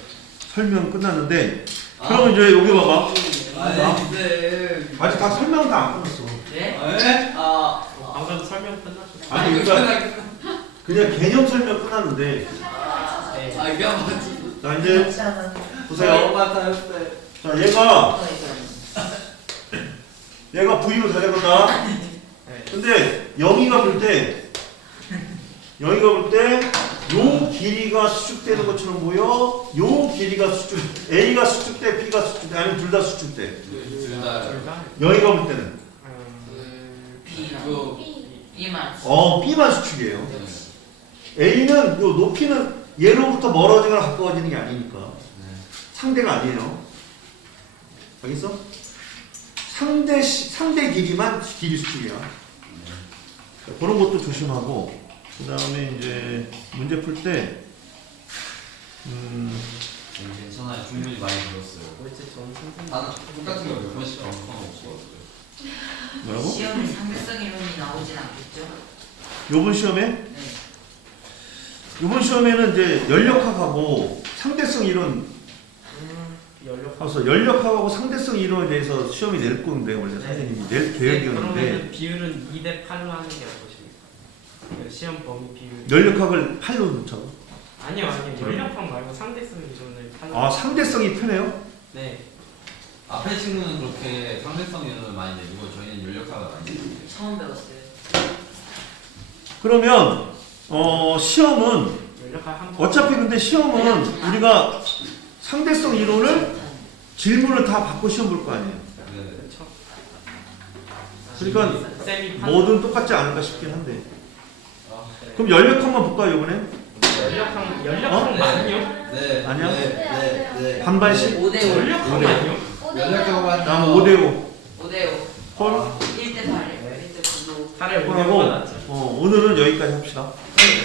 설명 끝났는데, 그러면 이제 여기 봐봐. 아니 근데 아직 다 설명 다 안 끝났어. 네? 방금 설명 끝났죠. 아니, 그러니까 그냥 개념 설명 끝났는데. 네. 그냥 맞지. 자, 이제 보세요. 맞아요. 자, 얘가 V로 달려간다. 네. 근데 여기가 볼 때, 요 길이가 수축되는 것처럼 보여. 요 길이가 A가 수축돼, B가 수축돼, 아니면 둘 다 수축돼. 둘다 둘 다? 여기가 볼 때는 이거 B만. B만 수축이에요. A는 요 높이는 얘로부터 멀어지거나 가까워지는 게 아니니까 상대가 아니에요. 알겠어? 상대 길이만 길이 수축이야. 자, 그런 것도 조심하고, 그 다음에 이제 문제 풀 때, 괜찮아요. 중문이 많이 들었어요. 어째 전 선생님. 다 똑같은 거 몇 번씩 반복하면 없어가지고. 뭐라고? 시험에 상대성 이론이 나오진 않겠죠? 요번 시험에? 네. 요번 시험에는 이제 연력학하고 상대성 이론, 연력. 하면서 연력학하고 상대성 이론에 대해서 시험이 낼 건데, 원래 선생님이 낼 계획이었는데, 그러면 비율은 2대 8로 하는 게 어떠십니까? 그 시험 범위 비율. 연력학을 8로 놓죠. 아니요. 연력학 말고 상대성 이론을 8로. 아, 상대성이 편해요? 네. 앞에 친구는 그렇게 상대성 이론을 많이 내고 저희는 연력학을 많이 내요. 처음 배웠어요. 그러면, 시험은, 연력학 한 번. 어차피 근데 시험은 우리가 상대성 이론을 질문을 다 받고 시험 볼 거 아니에요. 네. 그렇죠. 그러니까 쌤이 뭐든 똑같지 않을까 싶긴 한데. 아, 그럼 연력학만 볼까, 이번에? 연력학 많이요? 네. 아니야? 네. 반반씩? 5대5. 연력학 오네. 많이요? 연력학만. 다음 5대5. 5대5. 헐? 1대 8. 1대 9로. 차라리 하고, 5대5가 낫죠. 오늘은 여기까지 합시다.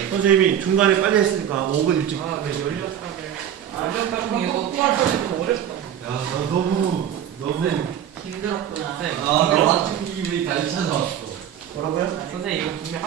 선생님이 중간에 빨리 했으니까 5분 일찍. 아, 네, 연력학을. 연력학 이거 좀 어렵다. 야, 나 너무 힘들었구나. 네. 나 맞춘 기분이 다시 찾아왔어. 뭐라고요? 선생님 이거 분명 한